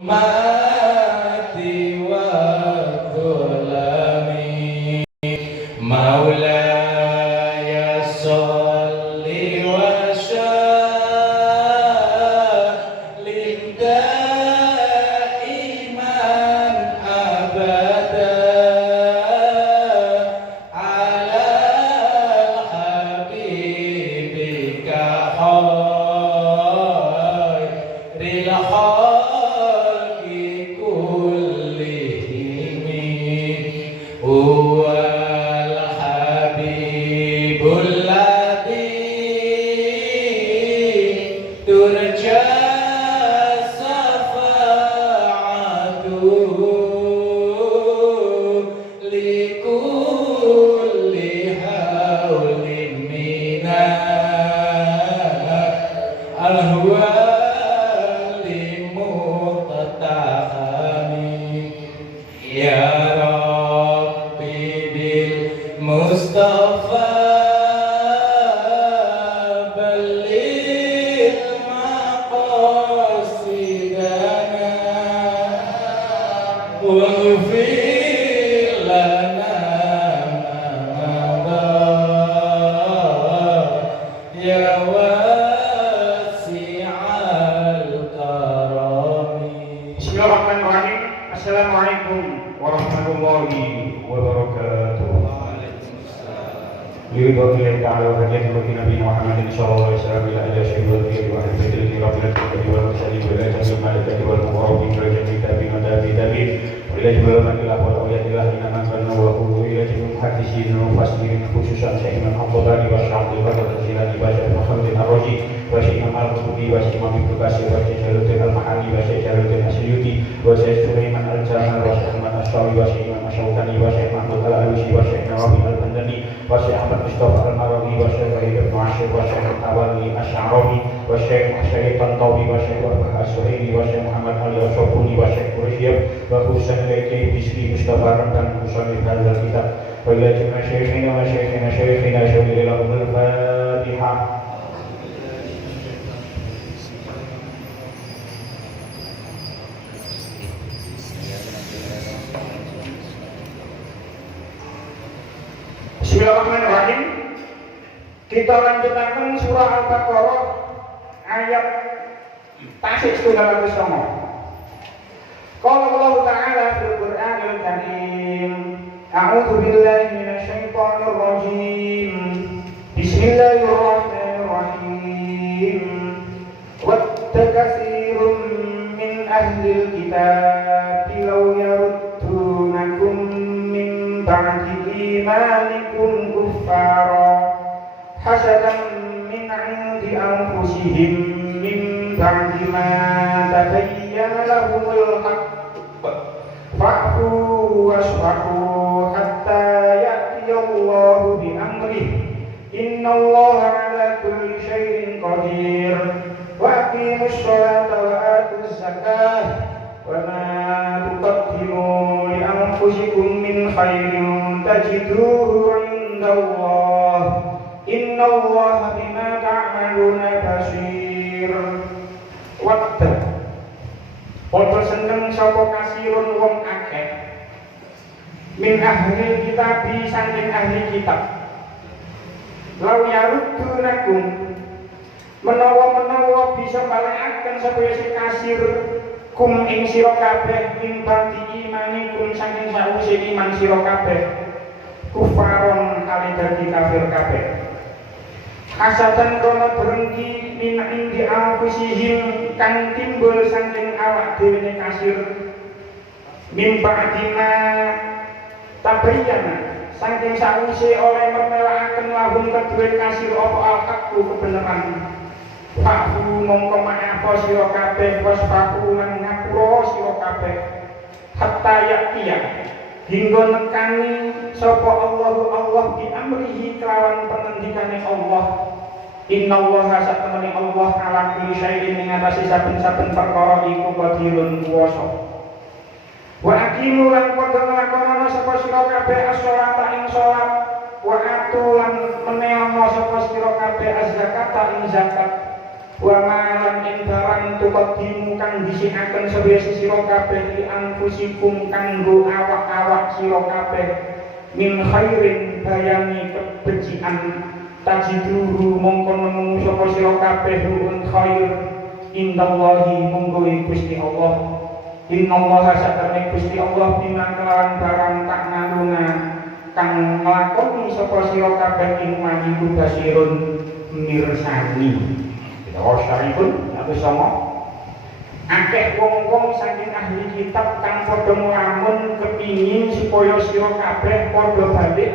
mati wa dhulami maulaya sholli wa sallim daiman abada ala habibika khairil khalqi kullihim huwal habibul ladzi turja syafa'atuhu likulli haulin minal ahwali muqtahami ya Rabbi bil Mustafa balligh maqasidana waghfir lana ma madha ya wasi'al karami. Bismillahirrahmanirrahim. Assalamualaikum warahmatullahi wabarakatuh. Lillahi ta'ala wa hadiyatul nabi Muhammad sallallahu alaihi wasallam ila ila syai'ul fi wa hadiyatul rabbil alamin wa sallallahu alaihi wa sallam wal mu'awwin wa jami'i tabi'in wa tabi'in wa ila jibal manillah wa awliyatillah inna kana wa qulu ila jibal hadisin wa faslirin khususan syai'man hamdani wa sya'ul wa tazilani wa syai'ul khamdin arroji wa syai'man al-qudi wa syai'man bibukasi wa syai'ul al-mahali wa syai'ul al-asyuti wa syai'ul Sulaiman al-Jamal wa syai'man asyawi wa syai'man asyawkani wa syai'man al-alusi wa syai'man rabi al-bandani wa syai'man Mustafa al-Marawi wa syai'man ibn Ashir wa syai'man Awali Asy'arawi wa syai'man Tantawi wa syai'man As-Suhaili wa syai'man Muhammad Ali Asy'afuni wa syai'man Quraisyab wa khususan Laiki Bisri Mustafa dan Musannif hadzal kitab wa ila jami'i syaikhina wa syaikhina syaikhina lahumul Fatihah. Bismillahirrahmanirrahim. Kita lanjutkan surah Al-Baqarah ayat tasik 209. Qala Allah Ta'ala fil Qur'anil Karim, A'udzu billahi minasy syaithanir rajim. Bismillahirrahmanirrahim. Wadda katsirun min ahlil kitab law yaruddunakum min ba'di imanikum kuffara hasadan min 'indi anfusihim min ba'di ma tabayyana lahumul haqq fa'fu wasfahu hatta ya'tiyallahu bi amrihi innallaha 'ala kulli syai'in qadir wa aqimus sholata wa atuz zakah wa ma tuqaddimu li anfusikum min khairin tajiduhu 'indallah innallaha bima ta'maluna basir. Wadda padha seneng sapa kasirun wong akeh min ahli kitab saking ahli kitab law yaruddunakum menawa bisa balekaken sapa kasir kum ing sira kabeh min ba'di imanikum saking sawise iman sira kabeh kufaron kali dadi kafir kabeh hasadan kono berengki min indi anfusihim kang timbul saking awak dhewe kasir min ba'di ma tabayyana saking sawise oleh mermelakaken lahum kedue kasir apa al-haqqu kebenaran fa'fu mongko ma'afa sira kabeh wasfahu lan ngapura sira kabeh hatta yaqiya hingga nekani sapa Allah bi amrihi kelawan pengendikane Allah innallaha satamani Allah ala kulli syai'in ing atase saben-saben perkara iku qadirun kuwasa wa aqimu lan padha nglakoni sapa sira kabeh as-sholata ing salat wa atu lan meneha sapa sira kabeh az-zakata ing zakat wa malan ing barang tuqaddimu kang dhisikaken sedaya sira kabeh li anfusikum kanggo awak-awak sira kabeh min khairin bayani kebencian tajiduru mongko nemu sapa sira kabeh ru'un khair indallahi monggo Gusti Allah. Innallaha satamene Gusti Allah bima kelawan barang tak naluna kang nglakoni sapa sira kabeh ing maniku basirun mirsani. Wasyarifun atau sama akeh wong-wong saking ahli kitab kang padha nglamun kepingin supaya sira kabeh padha balik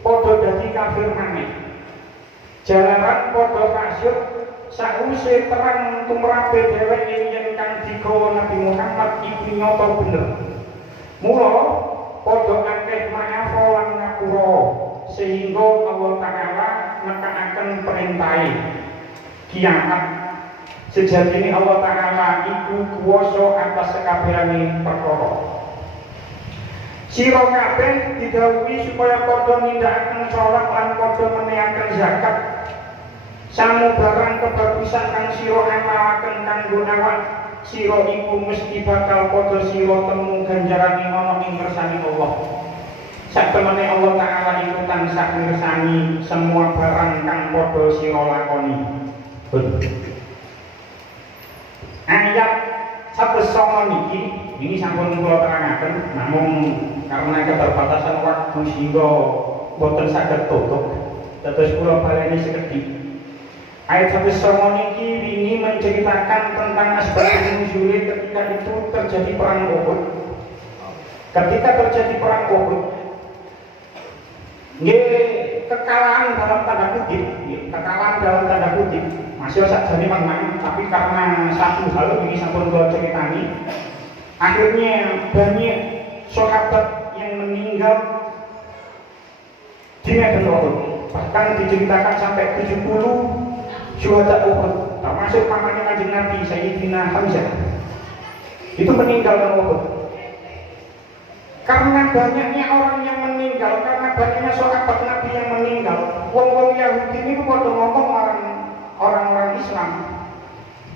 padha dadi kafir maneh jalaran padha kasut sakwise terang tumrape dheweke yen kang digawa Nabi Muhammad iku nyata bener mula padha akeh maaf lan ngapura sehingga Allah Ta'ala nekakaken perintahe kiamat sejatine Allah Ta'ala iku kuwasa atas sekabehane perkara. Sira kabeh didhawuhi supaya padha nindakaken salat lan padha menehaken zakat. Samubarang kebagusan kang sira amalaken kanggo awak sira iku mesti bakal padha sira temu ganjarane ana ing ngersane Allah. Satemene Allah Ta'ala iku tansah mirsani semua barang kang padha sira lakoni. Ayat sabesongo niki ini sampun kula terangaken namun karena keterbatasan waktu sehingga boten saged tutup terus kula baleni sekedhik. Ayat sabesongo niki ini menceritakan tentang asbab nuzul ketika itu terjadi perang Uhud. Ketika terjadi perang Uhud kekalahan dalam tanda kutip, kekalahan dalam tanda kutip masih sakjane menang, tapi karena satu hal ini sampun kula ceritani, akhirnya banyak sahabat yang meninggal di medan Uhud. Bahkan diceritakan sampai 70 syuhada Uhud, termasuk pamannya Kanjeng Nabi Sayyidina Hamzah. Itu meninggal di Uhud. Karena banyaknya orang yang meninggal, karena banyaknya sahabat Nabi yang meninggal, wong-wong Yahudi ini pada ngomong orang-orang Islam,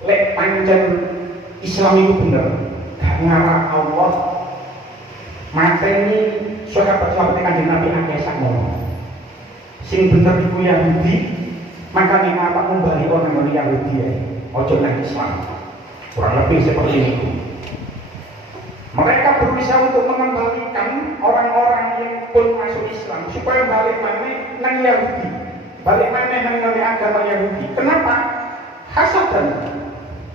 lek pancen Islam itu bener, gak ngarah Allah, mateni sahabat-sahabat Kanjeng Nabi akeh sak ngono. Sing bener iku Yahudi, makane apa membalik orang Yahudi ya, ojo nang Islam. Kurang lebih seperti itu. Mereka berusaha untuk mengembalikan orang-orang yang pun masuk Islam supaya balik mana nang Yahudi, balik mana nang agama Yahudi. Kenapa? Hasadan,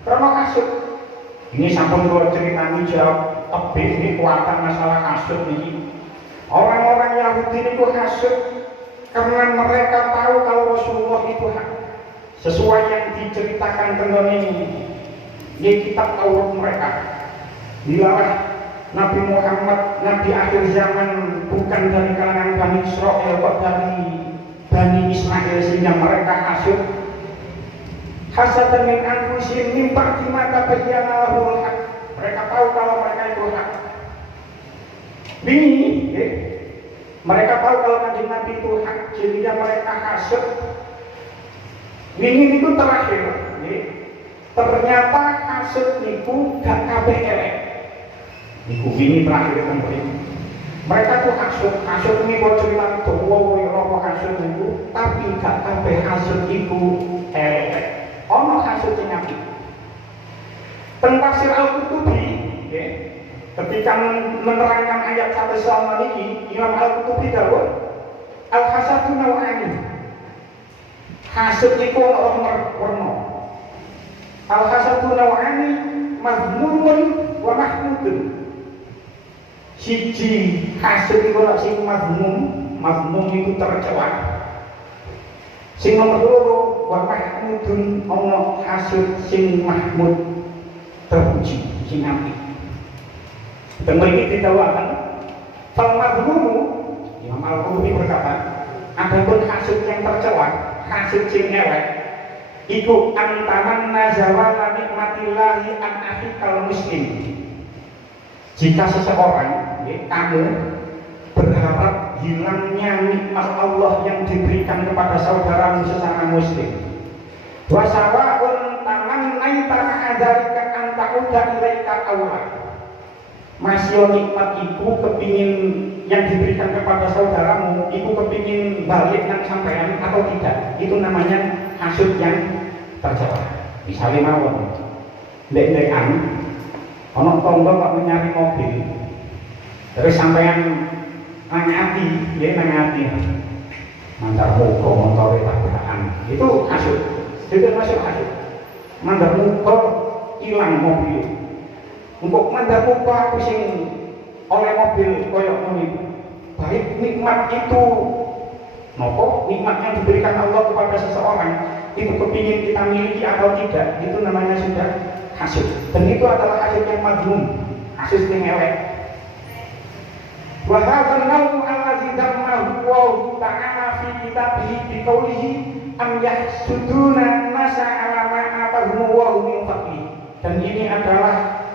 karena hasud. Ini sampun kula ceritani jawab tebih ini kuatan masalah hasud ini. Orang-orang Yahudi itu hasud karena mereka tahu kalau Rasulullah itu hak. Sesuai yang diceritakan tentang ini kitab Taurat mereka. Dilarang Nabi Muhammad, Nabi akhir zaman bukan dari kalangan Bani Israel, kok dari Bani Ismail sehingga mereka hasud. Hasadan min anfusihim min ba'di ma tabayyana lahumul haq. Mereka tahu kalau mereka itu hak. Ini, mereka tahu kalau Kanjeng Nabi itu hak, sehingga mereka hasud. Ini itu terakhir, ternyata hasud itu gak kabeh elek. Iku ini terakhir kembali. Mereka tuh hasud ini buat cerita bahwa apa hasud itu, tapi gak kabeh hasud itu ono hasud sing apik. Tafsir Al-Qurtubi, ketika menerangkan ayat 1 sama ini, Imam Al-Qurtubi dawuh, al-hasadu naw'ani. Hasud itu ono warna. Al-hasadu naw'ani mazmumun wa mahmudun. Siji hasud itu sing mazmum itu tercela. Sing nomor loro wa mahmudun ono hasud sing mahmud terpuji sing apik. Dan mriki ditawakan fal mazmumu Imam Al-Qurtubi berkata, adapun hasud yang tercela, hasud sing elek iku antaman nazawala nikmatillahi an akhikal muslim. Jika seseorang, kamu berharap hilangnya nikmat Allah yang diberikan kepada saudaramu sesama muslim, wasawa'un ma'adzalika anta uda ilaika aula. Masih nikmat iku kepingin yang diberikan kepada saudaramu, iku kepingin balik nang sampean atau tidak. Itu namanya hasud yang tercela. Misalnya mawon, ndek-ndekan ana tangga kok nyari mobil, terus sampean nang ati, dia nang ati. Mandar muka montore tabrakan. Itu hasud. Itu masuk hasud. Mandar muka ilang mobil. Untuk mandar muka aku sing oleh mobil koyok ngene. Baik nikmat itu nopo nikmat yang diberikan Allah kepada seseorang itu kepingin kita miliki atau tidak, itu namanya sudah hasud. Dan itu adalah hasud yang madhum, hasud yang elek. Wa hadzal nawu allazi dammahu wa ta'ala fi kitabihi bi qawlihi am yahsuduna nasa ala ma atahum wa min fadli. Dan ini adalah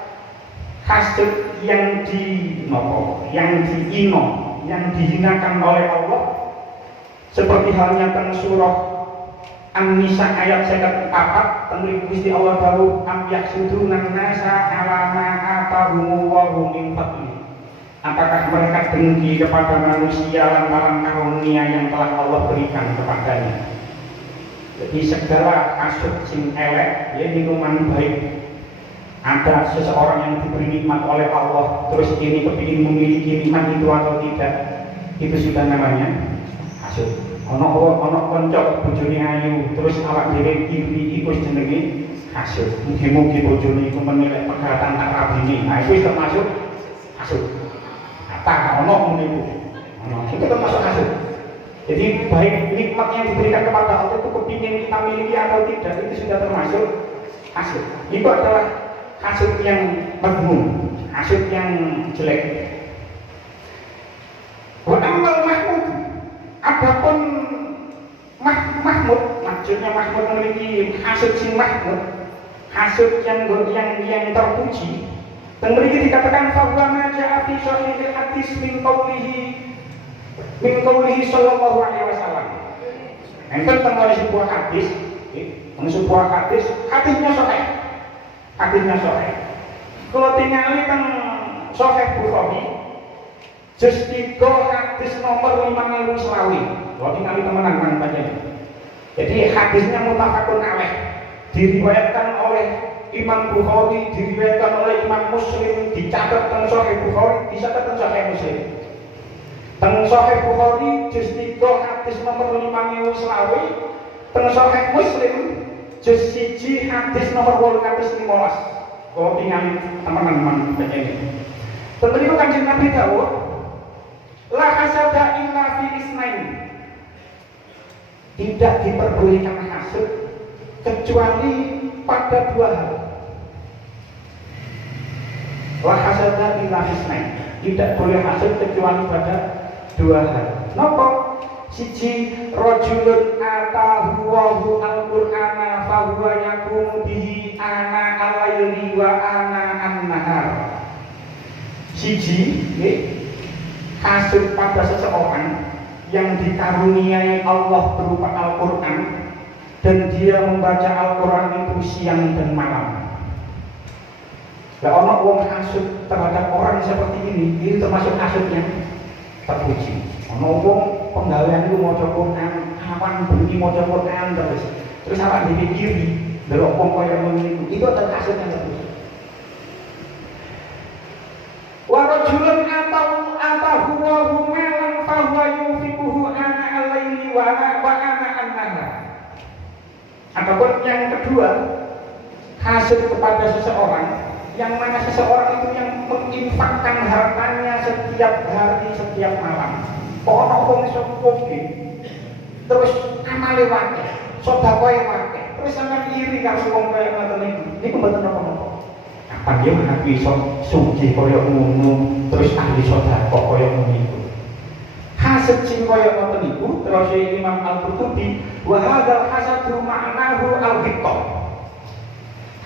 hasud yang yang dihinakan oleh Allah, seperti halnya teng surah An-Nisa ayat 54 tentang Gusti Allah dawuh am yahsuduna nasa ala ma atahum wa min fadli. Apakah mereka dengki kepada manusia lantaran karunia yang telah Allah berikan kepadanya? Jadi segala hasud sing elek ya minuman baik. Ada seseorang yang diberi nikmat oleh Allah, terus ini kepingin memiliki nikmat itu atau tidak, itu sudah namanya hasud. Ono konco bojone ayu, terus awak dhewe iri iku jenenge hasud. Mugi-mugi bojone iku menilai pegatan tak rabine. Nah, itu termasuk hasud. Apa ono ngene iku? Itu termasuk hasud. Jadi baik nikmat yang diberikan kepada Allah itu kepingin kita miliki atau tidak, itu sudah termasuk hasud. Itu adalah hasud yang madhum, hasud yang jelek. Wa amal mahmud, adapun mahmud, maksudnya mahmud memiliki hasud sing mahmud, hasud yang terpuji. Dan memiliki dikatakan bahwa maja'a fi sahihil hadis min qawlihi sallallahu alaihi wasallam. Enten tentang sebuah hadis, hadisnya sahih. Hadisnya sahih. Kalau tinggali teng Sahih Bukhari, juz 3 hadis nomor 5000 selawi. Kalau tinggali teman-teman baca. Jadi hadisnya muttafaqun alaih. Diriwayatkan oleh Imam Bukhari, diriwayatkan oleh Imam Muslim, dicatat teng Sahih Bukhari, dicatat teng Sahih Muslim. Teng Sahih Bukhari juz 3 hadis nomor 5000 selawi, teng Sahih Muslim juz 1 hadis nomor 815. Kalau tinggal teman-teman baca ini. Tentu Kanjeng Nabi dawuh, la hasada illa fi isnain. Tidak diperbolehkan hasud kecuali pada dua hal. La hasada illa fi isnain. Tidak boleh hasud kecuali pada dua hal. Napa? Siji, rajulun atahu Allahu al-Qur'ana fa huwa yaqumu bihi ana al-laili wa ana an-nahar. Siji, hasud pada seseorang yang dikaruniai Allah berupa Al-Qur'an dan dia membaca Al-Qur'an itu siang dan malam. Lah ana wong hasud terhadap orang seperti ini termasuk hasud yang terpuji. Ana wong penggawean itu maca Quran, kapan bengi maca Quran terus awak dipikiri delok wong kaya ngono itu adalah hasud yang terpuji. Wa rajulun atahu wa humalan fa huwa yunfiquhu ana al-laili wa ana an-nahar. Ataupun yang kedua, hasud kepada seseorang yang mana seseorang itu yang menginfakkan hartanya setiap hari, setiap malam. Ono wong iso kopi, terus amale wae, sedekah wae, terus sampeyan iri karo wong kaya ngoten niku mboten apa-apa. Kapan dia mengaku iso sugih kaya ngono, terus ahli sedekah kaya ngono iku. Hasud sing kaya ngoten niku terus Imam Al-Qurtubi wa hadzal hasadu ma'nahu al-ghibtah.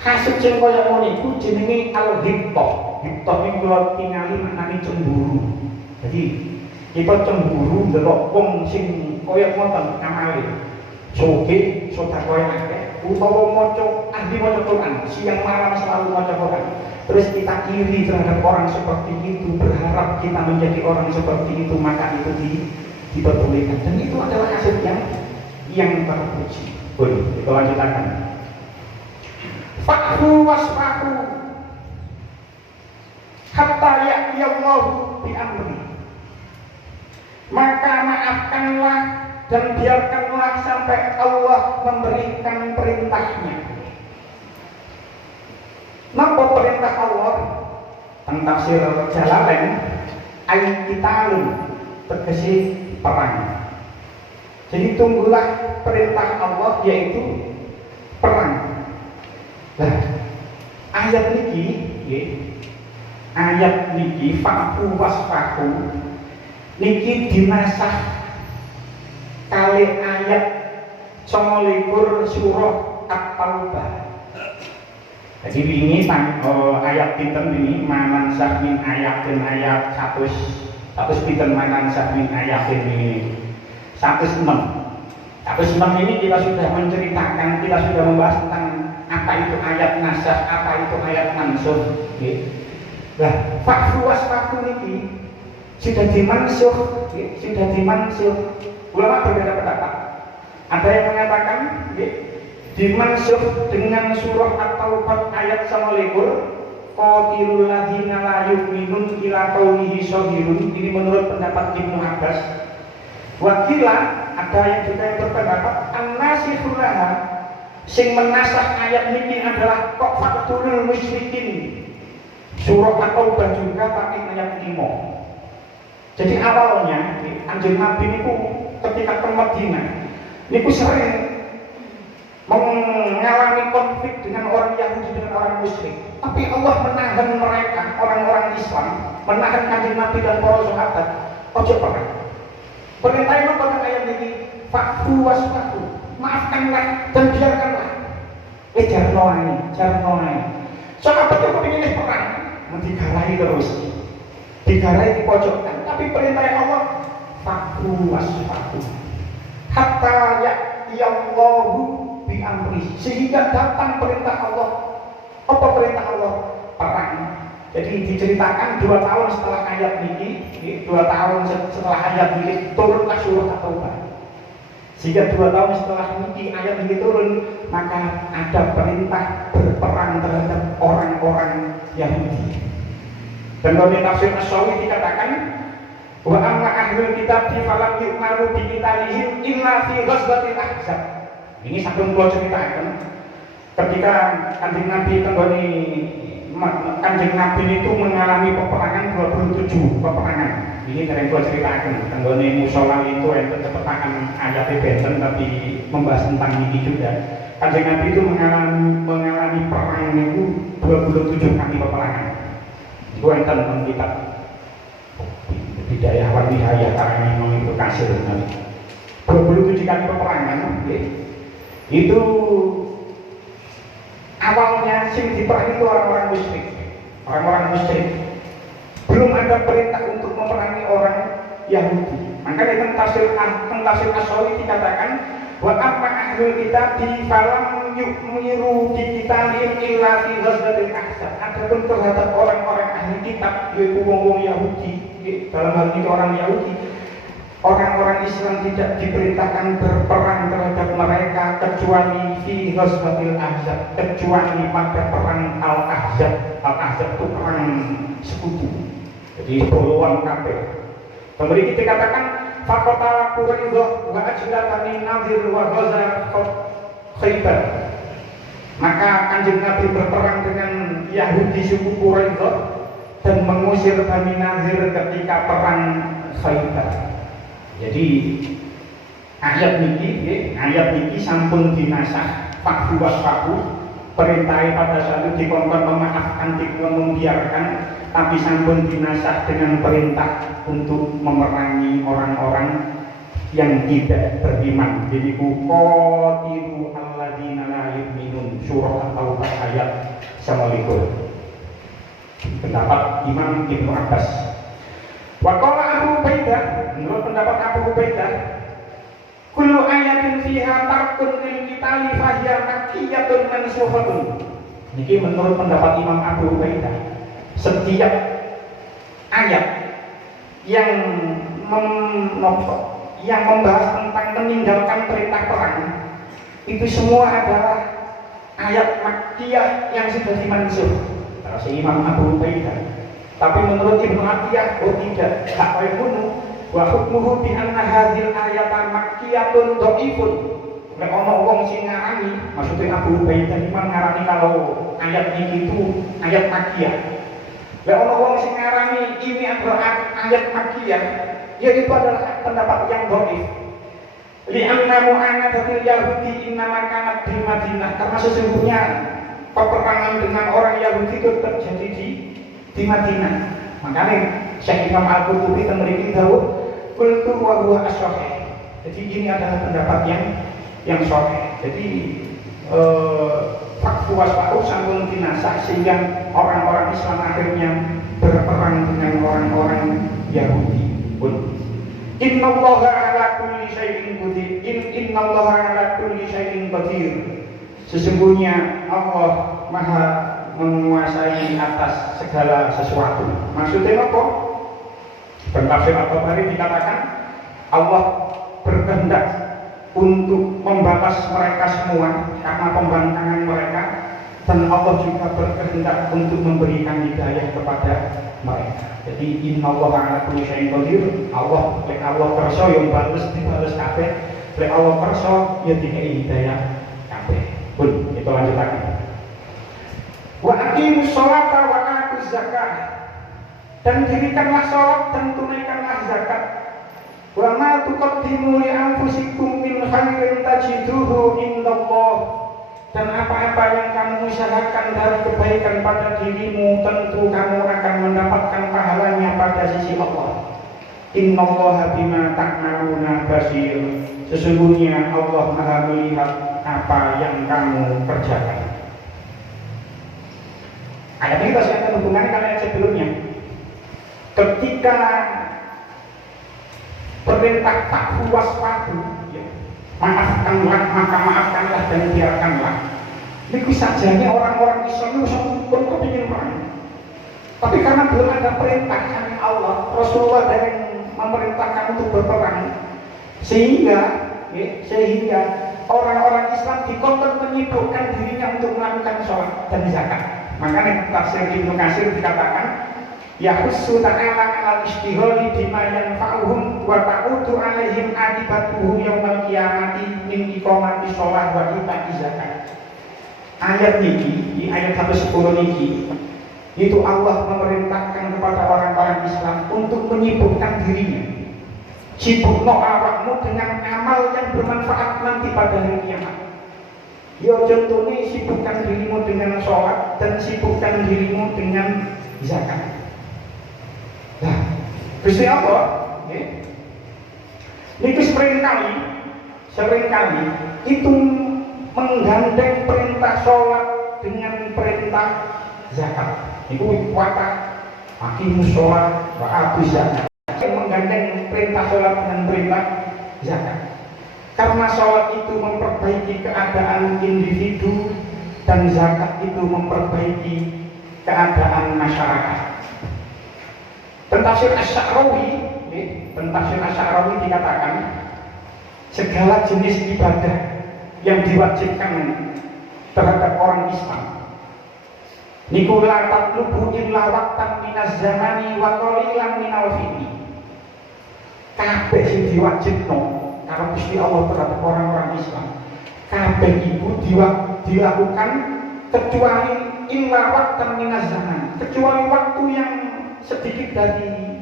Hasud sing kaya ngono iku jenenge al-ghibtah. Ghibtah niku kula tingali maknane cemburu. Jadi kita cemburu ndelok wong sing kaya ngoten amale. Sugih sedekah akeh, utawa ahli maca Quran, siang malam selalu maca Quran. Terus kita iri terhadap orang seperti itu, berharap kita menjadi orang seperti itu, maka itu diperbolehkan. Dan itu adalah hasil yang terpuji. Boleh, kita lanjutkan. Fakhu wasfahu hatta ya'tiyallahu bi amri. Maka maafkanlah dan biarkanlah sampai Allah memberikan perintahnya. Napa perintah Allah? Teng tafsir Jalalain, ayat kitalun tegese perang. Jadi tunggulah perintah Allah yaitu perang. Nah, ayat niki fa'fu wasfahu niki dinasah kali ayat 29 surah At-Taubah. Jadi ini ayat pinten ini manan min ayatin ayat 100 pinten manan min ayatin ini 106 ini kita sudah menceritakan, kita sudah membahas tentang apa itu ayat nasakh, apa itu ayat mansukh. Nah, fakhu wasfahu ini sudah dimansukh. Ulama berbeda pendapat. Ada yang mengatakan dimansukh dengan surah At-Taubah ayat 29, qatilul ladzina la yu'minun ila qaulihi shahirun. Ini menurut pendapat Ibnu Abbas. Wakila ada yang juga yang berpendapat an-nasikhul laha sing menasah ayat ini adalah kok faktulul musyrikin. Surah At-Taubah juga tapi ayat 5. Jadi awalnya Kanjeng Nabi niku ketika ke Madinah niku sering mengalami konflik dengan orang Yahudi dengan orang musyrik. Tapi Allah menahan mereka, orang-orang Islam, menahan Kanjeng Nabi dan para sahabat. Ojo perang. Perintahnya pada ayat ini, fakhu wasfahu, maafkanlah dan biarkanlah. Jarno. Sahabat yang kepingin perang, digarai terus, digarai dipojokkan. Tapi perintah Allah, fakhu wasfahu, hatta ya'tiyallahu bi amri, sehingga datang perintah Allah. Apa perintah Allah? Perang. Jadi diceritakan 2 tahun setelah ayat ini, 2 tahun setelah ayat ini turunlah surah At-Taubah. Sehingga 2 tahun setelah ini ayat ini turun, maka ada perintah berperang terhadap orang-orang Yahudi. Dan dalam tafsir As-Sawi dikatakan, wa amma ahlul kitab falam yu'maru bi qitalihim illa fi ghazwatil ahzab. Ini sampun kula ceritakan ketika Kanjeng Nabi Kanjeng Nabi itu mengalami peperangan 27 peperangan. Ini dari gua ceritakan. Tenggone musola itu enten cepetakan ayat benten tapi membahas tentang ini juga. Kanjeng Nabi itu mengalami perang itu 27 kali peperangan. Itu enten dalam kitab Bidayah wa Nihayah karena Imam Ibnu Katsir. 27 kali peperangan. Itu awalnya sing diperangi itu orang-orang musyrik. Belum ada perintah untuk memerangi orang Yahudi. Maka dalam tafsir As-Sawi dikatakan wa amma ahlul kitab falam yu'miru bi qitalihim illa fi ghazwatil ahzab. Adapun terhadap orang-orang ahli kitab yaitu wong-wong Yahudi, dalam hal ini orang Yahudi, orang-orang Islam tidak diperintahkan berperang terhadap mereka kecuali fi ghazwatil ahzab, kecuali pada perang al-ahzab. Al-ahzab itu perang sekutu. Jadi puluhan kafir. Kemudian kita katakan faqatala Quraidah wa ajlatani Nadir wa Ghaza Khaybar. Maka Kanjeng Nabi berperang dengan Yahudi suku Quraidah dan mengusir Bani Nadir ketika perang Khaybar. Jadi ayat niki sampun dinasah fakhu wasfahu, perintah pada saat itu dikongkon memaafkan, dikongkon membiarkan, tapi sampun dinasah dengan perintah untuk memerangi orang-orang yang tidak beriman. Jadi qatilu alladzina la yu'minun, surah At-Taubah ayat 29. Pendapat Imam Ibnu Abbas. Wa qala Abu Ubaidah, menurut pendapat Abu Ubaidah, kullu ayatin fiha tarkun lil qitali fahiya makkiyatun mansukhatun. Niki menurut pendapat Imam Abu Ubaidah, setiap ayat yang membahas tentang meninggalkan perintah perang itu semua adalah ayat makkiyah yang sudah dimansuh. Kalau si Imam Abu Ubaidah. Tapi menurut Ibnu Atiyah, oh tidak, hak waikunu wa hukmuhu bi anna hadhil ayatan makkiyatun dhaifun. Nek ana wong sing ngarani, maksudnya Abu Ubaidah Imam ngarani kalau ayat ini itu ayat makkiyah. Nek ana wong sing ngarani ini adalah ayat makkiyah, ya itu adalah pendapat yang dhaif. Li anna mu'anadatil Yahudi innama kanat di Madinah, karena sesungguhnya peperangan dengan orang Yahudi itu terjadi di Madinah. Makanya Syekh Imam Al-Qurtubi memiliki dawuh qultu wa huwa as-shahih. Jadi ini adalah pendapat yang sahih. Jadi faktu wasfa'u sampun dinasah sehingga orang-orang Islam akhirnya berperang dengan orang-orang Yahudi. Innallaha ala kulli syai'in qadir. Innallaha ala kulli syai'in qadir. Sesungguhnya Allah Maha menguasai atas segala sesuatu. Maksudnya apa? Tafsir At-Tabari dikatakan Allah berkehendak untuk membalas mereka semua karena pembangkangan mereka, dan Allah juga berkehendak untuk memberikan hidayah kepada mereka. Jadi innallaha ala kulli syai'in qadir. Allah kersa yang dibales kabeh, lek Allah kersa ya dikai hidayah kabeh. Pun itu lanjut lagi. Wa aqimus sholata wa atuz zakah, dan dirikanlah sholat dan tunaikanlah zakat. Wa ma tuqaddimu li anfusikum min khairin tajiduhu indallah, dan apa-apa yang kamu usahakan dari kebaikan pada dirimu tentu kamu akan mendapatkan pahalanya pada sisi Allah. Innallaha bima ta'maluna basir. Sesungguhnya Allah Maha melihat apa yang kamu kerjakan. Ayat ini masih ada hubungannya dengan ayat sebelumnya. Ketika perintah takfu wasfatu, ya, maafkanlah, maka maafkanlah dan biarkanlah. Ini sajanya orang-orang Islam itu pun kepingin perang. Tapi karena belum ada perintah dari Allah, Rasulullah yang memerintahkan untuk berperang, sehingga orang-orang Islam dikontrak menyibukkan dirinya untuk melakukan sholat dan zakat. Makanya tafsir Ibnu Katsir dikatakan yahussu ta'ala 'alal istighlali bima yanfa'uhum wa ta'udu 'alaihim akibatuhu yaumal qiyamati min iqamati shalah wa ita'i zakat. Ayat niki, di ayat 110 niki, itu Allah memerintahkan kepada orang-orang Islam untuk menyibukkan dirinya. Sibukno awakmu dengan amal yang bermanfaat nanti pada hari kiamat. Ya contohnya sibukkan dirimu dengan sholat dan sibukkan dirimu dengan zakat. Nah, terus apa? Itu seringkali itu menggandeng perintah sholat dengan perintah zakat. Itu watak hakimus sholat wa atuz zakat. Menggandeng perintah sholat dengan perintah zakat. Karena sholat itu memperbaiki keadaan individu dan zakat itu memperbaiki keadaan masyarakat. Tafsir Asy-Sya'rawi dikatakan segala jenis ibadah yang diwajibkan terhadap orang Islam niku la tatlubu illa waqtan minaz zamani wa qalilan minal fi'li. Kabeh sing diwajibno karo Gusti Allah terhadap orang-orang Islam, kabeh iku dilakukan kecuali illa waqtan minaz zaman, kecuali waktu yang sedikit dari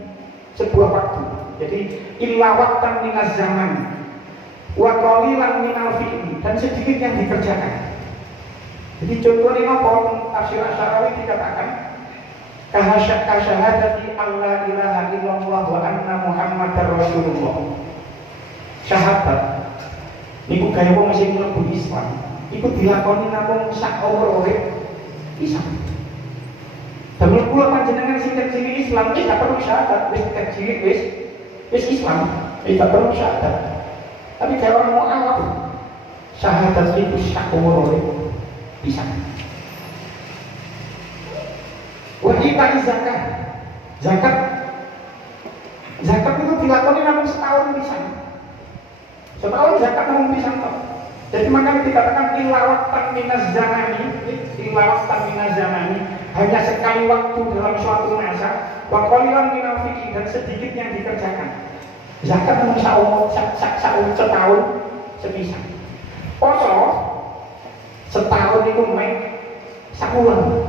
sebuah waktu. Jadi illa waqtan minaz zaman wa qalilan minal fi'li, dan sedikit yang dikerjakan. Jadi contohnya apa? Tafsir Asy-Sya'rawi dikatakan kasyahadati alla ilaha illallah wa anna muhammadar rasulullah. Syahadat niku gaya wong sing mlebu Islam iku dilakoni namung sak umur urip Islam. Damel kula panjenengan sing cilik Islam wis gak perlu syahadat, wis cilik wis Islam, wis gak perlu syahadat. Tapi kalau orang mu'alaf syahadat itu syakumur bisa. Wahita zakat. Zakat itu dilakoni namun setahun bisa. Setahun zakat namun bisa toh. Jadi maka dikatakan ilawatan minaz zamani, hanya sekali waktu dalam suatu masa, wa qalilan minal fikih, dan sedikit yang dikerjakan. Zakat namun setahun sepisah. Poso setahun itu main sakulan.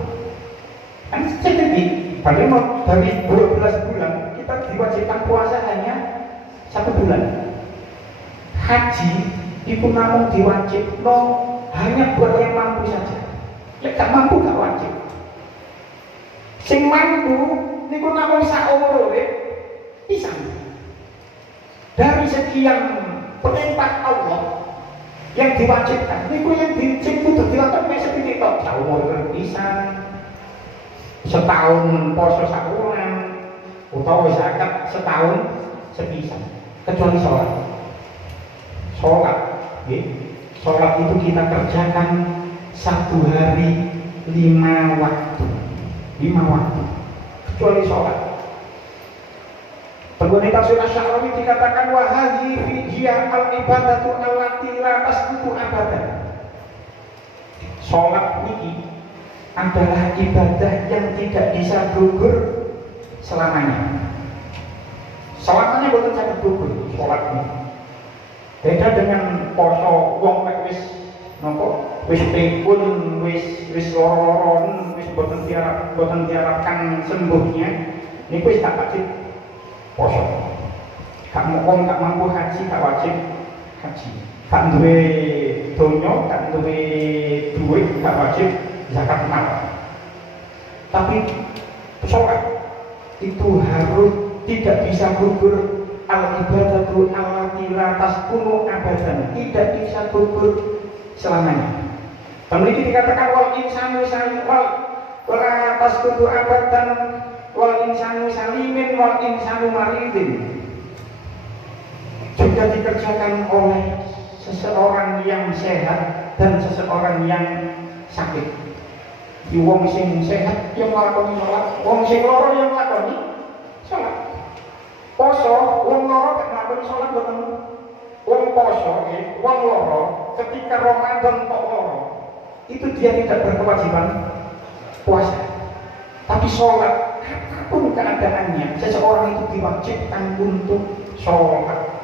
Kan sedikit. Padahal dari 12 bulan kita diwajibkan puasa hanya 1 bulan. Haji itu namun diwajib hanya buat yang mampu saja. Lek gak mampu gak wajib. Sing mampu niku namun saumur bisa. Dari sekian perintah Allah yang diwajibkan, niku yang kudu dilakukan mek sedikit tok. Saumur pisan. Setahun poso sakulan utawa zakat setahun sepisan, kecuali sholat. Sholat itu kita kerjakan 1 hari 5 waktu, kecuali sholat. Pengguna tafsir Asy-Sya'rawi dikatakan wa hadhihi hiya al-ibadatu allati la tasqutu abadan. Sholat ini adalah ibadah yang tidak bisa gugur selamanya. Selamanya bukan sangat gugur sholat ini. Beda dengan poso wong wis pripun wis loro-loron wis boten diharapkan sembuhnya niku wis tak wajib poso. Gak mampu haji gak wajib haji. Gak duwe donya, gak duwe duit gak wajib zakat mal. Tapi sholat itu harus tidak bisa gugur. Al-ibadatu allati la tasqutu abadan, tidak bisa gugur selamanya. Kemudian dikatakan wal insanu salim wal la tasqutu abadan wal insanu salimin wal insanu maridin. Juga dikerjakan oleh seseorang yang sehat dan seseorang yang sakit. Di wong sing sehat yang nglakoni sholat, wong sing loro yang nglakoni sholat. Poso, wong loro gak nglakoni sholat boten. Wong poso, wong loro ketika Ramadan kok loro, itu dia tidak berkewajiban puasa. Tapi sholat, apapun keadaannya, seseorang itu diwajibkan untuk sholat.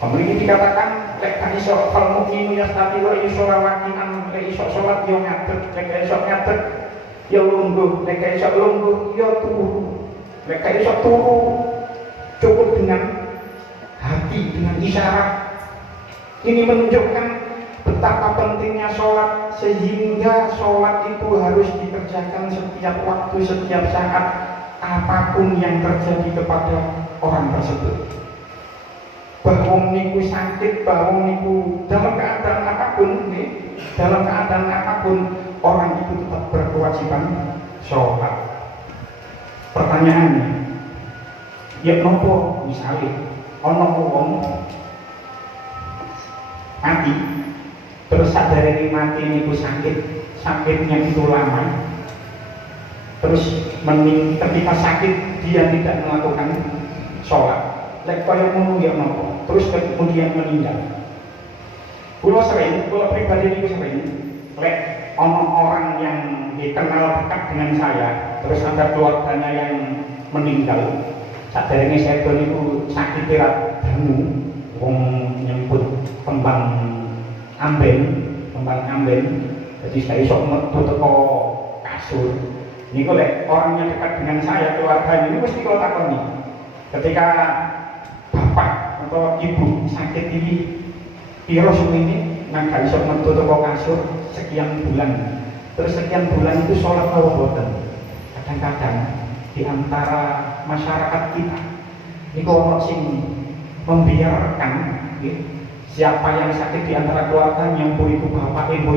Kemudian dikatakan lek kan iso fal mukminu yastabilu iso rawakinan lek iso sholat yo ngadeg, lek iso ngadeg yo lungguh, lek iso lungguh yo turu, lek iso turu cukup dengan hati, dengan isyarat. Ini menunjukkan betapa pentingnya sholat, sehingga sholat itu harus dikerjakan setiap waktu, setiap saat, apapun yang terjadi kepada orang tersebut. Bahwa niku sakit, bahwa niku dalam keadaan apapun, orang itu tetap berkewajiban sholat. Pertanyaannya, ya nopo misalnya ono wong mati terus sadare mati niku sakitnya itu lama, terus ketika sakit dia tidak melakukan sholat, lek kaya ngono ya nopo, terus kemudian meninggal. Kula pribadi niku sering lek ono orang yang dikenal dekat dengan saya, terus ada keluarganya yang meninggal. Saderenge sedo niku sakit rat dangu wong nyemput kembang amben. Jadi saya iso metu teko kasur. Niku lek orang yang dekat dengan saya, keluarganya ini mesti kula takoni. Ketika bapak atau ibu sakit ini piro suwene nang gak iso metu teko kasur sekian bulan. Terus sekian bulan itu sholat apa boten? Kadang-kadang di antara masyarakat kita ini kalau sing membiarkan siapa yang sakit di antara keluarga yang ibu bapak, ibu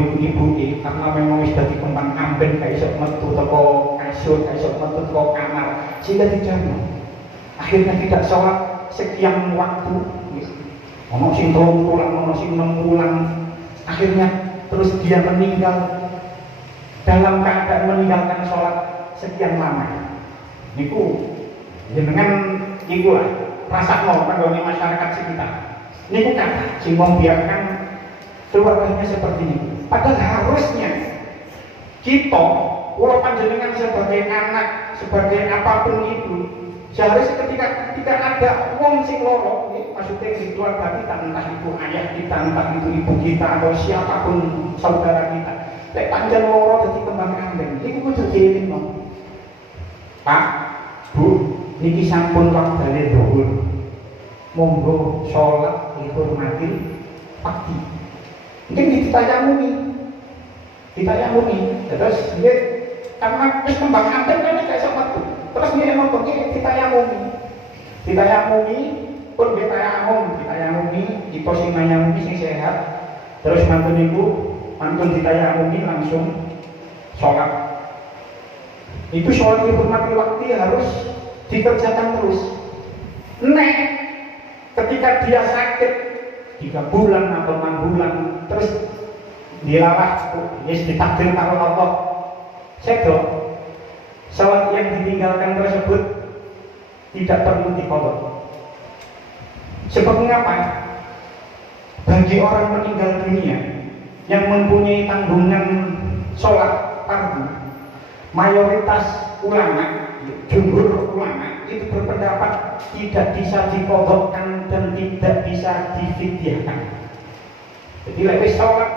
karena memang sudah dikembang amben gak iso metu teko kasur, gak iso metu teko kamar, sehingga tidak akhirnya tidak sholat sekian waktu. ono sing 3 bulan, ono sing 6 bulan, akhirnya terus dia meninggal dalam keadaan meninggalkan sholat sekian lama. Niku jenengan niku lah rasakno kanggone masyarakat sekitar. Niku kata sing membiarkan keluarganya seperti ini. Padahal harusnya kita, kalau panjenengan sebagai anak, sebagai apapun itu, seharusnya ketika ada wong sing loro, maksudnya di keluarga kita, entah itu ayah kita, entah itu ibu kita, atau siapapun saudara kita, lek panjang loro dadi kembang ambeng, iku kudu dieling no. Pak, Bu, niki sampun waktune dhuwur. Monggo sholat dihormati pagi. Mungkin ditayamumi. Terus dia karena wis kembang ambeng kan gak iso metu. Terus dia nonton iki ditayamumi pun ditayamumi kita sing nayamumi sing sehat. Terus mantun ditayamumi langsung sholat. Itu sholat dihormati waktu harus dikerjakan terus. Nek ketika dia sakit 3 bulan atau 6 bulan terus dilalah, ditakdir karo Allah, sedo sholat yang ditinggalkan tersebut tidak perlu diqadha. Sebab mengapa? Bagi orang meninggal dunia yang mempunyai tanggungan sholat fardu, mayoritas ulama, jumhur ulama itu berpendapat tidak bisa diqadhakan dan tidak bisa difidyahkan. Jadi lek sholat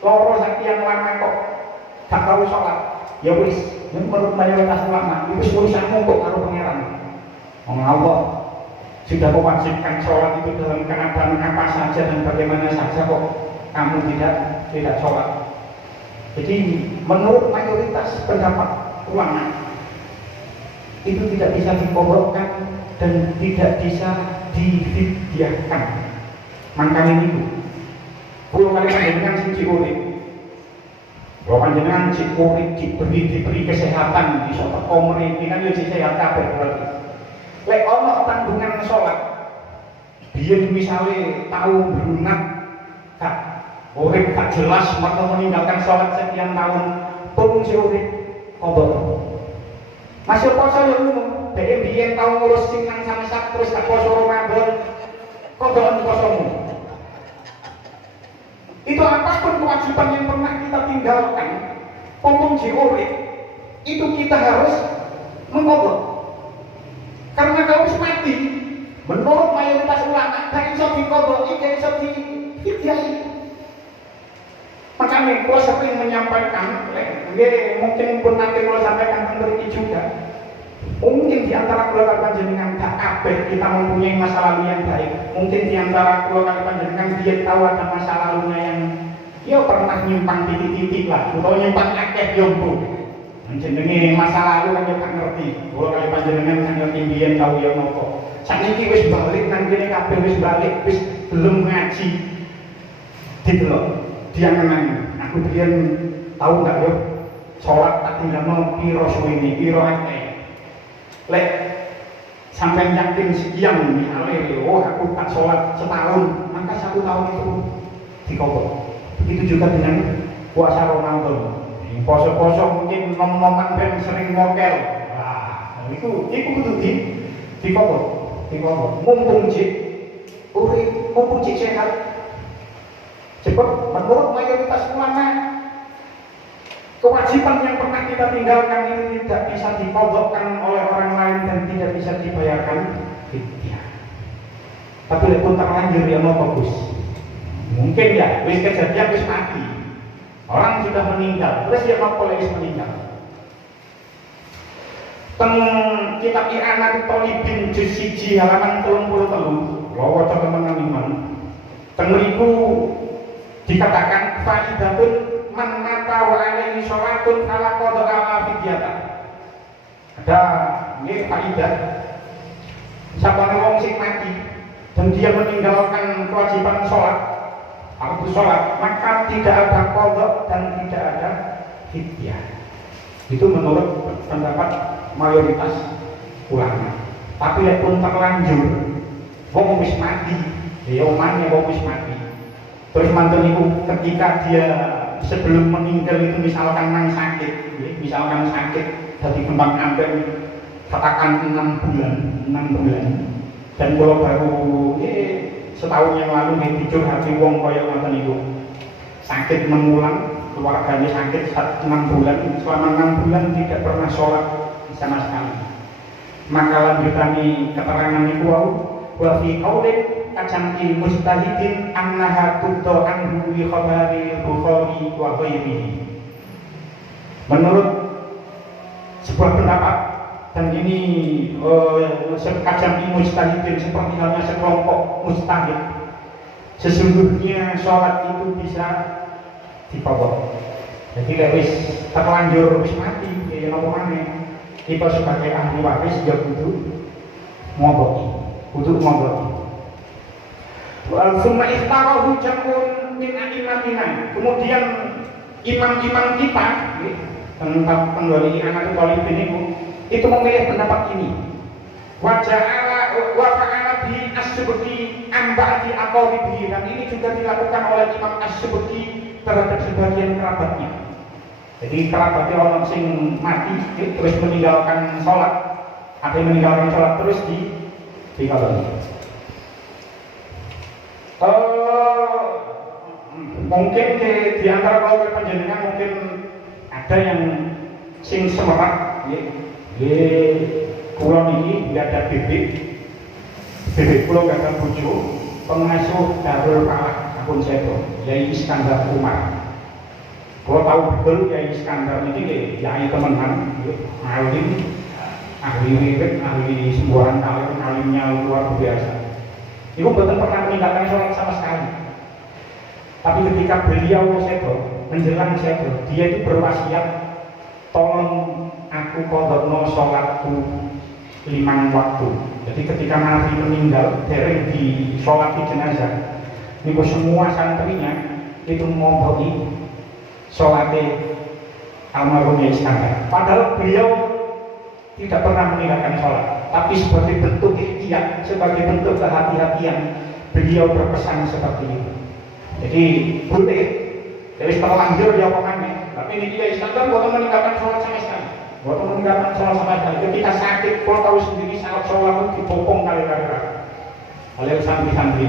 loro sekian lama kok gak tahu sholat, ya wis, menurut mayoritas ulama itu urusanmu kok karo pangeran. Allah sudah mewajibkan sholat itu dalam keadaan apa saja dan bagaimana saja kok kamu tidak sholat. Jadi menurut mayoritas pendapat ulama itu tidak bisa diqadhakan dan tidak bisa difidyahkan. Makanya itu kalau kalian panjenengan sing urip, kalau panjenengan sing urip diberi kesehatan, bisa teko mriki kan yo sehat kabeh berarti. Lek ana tanggungan sholat, biyen misale tahu berunat gak urip gak jelas maka meninggalkan sholat sekian tahun, pun si urip qadha. Masih poso yo ngono, dhek biyen tau ngurus sing nang samsak terus gak poso Ramadan, qadhaan posomu. Itu apapun kewajiban yang pernah kita tinggalkan, pokok urip itu kita harus mengqadha. Karena kalau mati, menurut mayoritas ulama, gak iso diqadha, gak iso difidyahi. Makanya saya sering menyampaikan, mungkin pun nanti kalau sampaikan mriki juga, mungkin di antara keluarga panjenengan gak kabeh kita mempunyai masa lalu yang baik. Mungkin di antara keluarga panjenengan dia tahu ada masa lalunya yang dia pernah nyimpang titik-titik lah, atau nyimpang akeh yombo. Jenenge masa lalu kan kita ngerti. Kalau kali panjenengan kan ngerti biyen tau ya nopo. Sakniki wis balik nang kene kabeh wis balik, wis belum ngaji. Didelok, dia kenang. Aku biyen tahu enggak yo salat tak tinggalno piro suwene, piro akeh. Lek sampai yakin sekian misalnya, oh aku tak sholat setahun, maka 1 tahun itu diqadha. Begitu juga dengan puasa Ramadan. Poso-poso mungkin nom-noman ben sering mokel. Nah, itu kudu diqadha. Mumpung cik urip, mumpung cik sehat. Sebab menurut mayoritas ulama kewajiban yang pernah kita tinggalkan ini tidak bisa diqadhakan oleh orang lain dan tidak bisa dibayarkan fidyah. Tapi pun terlanjur ya mau bagus. Mungkin ya, wis kejadian wis mati. Orang sudah meninggal, terus dia mau wis meninggal. Teng kitab I'anatul Thalibin juz 1 halaman 33, lho waca teman-teman. Teng mriku dikatakan faidatun man mata wa alaihi sholatun ala qadha ala fidyata. Ada nggih faidah. Sabane wong sing mati dan dia meninggalkan kewajiban sholat, waktu sholat, maka tidak ada qadha dan tidak ada fidyah. Itu menurut pendapat mayoritas ulama. Tapi pun terlanjur wong wis mati Dia omannya wong wis mati. Terus mantan itu ketika dia sebelum meninggal itu misalkan nang sakit, misalkan sakit dari kembang ampel katakan 6 bulan dan kalau baru setahun yang lalu jujur hati wong kaya ngoten niku sakit mengulang keluarganya sakit 6 bulan selama 6 bulan tidak pernah sholat sama sekali. Maka lanjutani keterangan niku wau wa fi qaulin kacangki mustahidin annaha tuddo anhu bi khabari Bukhari wa ghairihi. Menurut sebuah pendapat dan ini kacangki mustahidin seperti halnya sekelompok mustahid, sesungguhnya sholat itu bisa dipotong. Jadi lewis terlanjur wis mati ya napa maneh kita sebagai ahli waris ya kudu ngoboki. Wal summa ikhtarahu jam'un min a'immatina. Kemudian imam-imam kita tentang penggoli anak Thalibin itu memilih pendapat ini. Wa fa'ala bi as-Subki an ba'di aqaribi, dan ini juga dilakukan oleh Imam as-Subki terhadap sebagian kerabatnya. Jadi kerabatnya orang sing mati terus meninggalkan sholat, ada yang meninggalkan sholat terus dikalon. Mungkin di antara kalau panjenengan mungkin ada yang sing semerak, kula niki nggak ada bibit kula nggak ada bojo, pengasuh Darul Falah akun sedo, Yai Iskandar Umar. Kula tahu betul Yai Iskandar niki yai temenan, alim, ahli wirid, ahli sembuhan alim, alimnya luar biasa. Ibu betul pernah meninggalkan sholat sama sekali. Tapi ketika beliau sedo, menjelang sedo, dia itu berwasiat, tolong aku kodokno sholatku 5 waktu. Jadi ketika Nabi meninggal, dereng di sholat di jenazah, niku semua santrinya itu ngobrol sholatnya almarhumnya Iskandar. Padahal beliau tidak pernah meninggalkan sholat, tapi sebagai bentuk ikhtiar, sebagai bentuk kehati-hatian, beliau berpesan seperti itu. Jadi boleh, jadi terlanjur ya omongannya. Tapi ini dia Iskandar bukan meninggalkan sholat sama sekali, bukan meninggalkan sholat sama sekali. Ketika sakit, kalau tahu sendiri saat sholat itu dipopong kali-kali oleh santri-santri.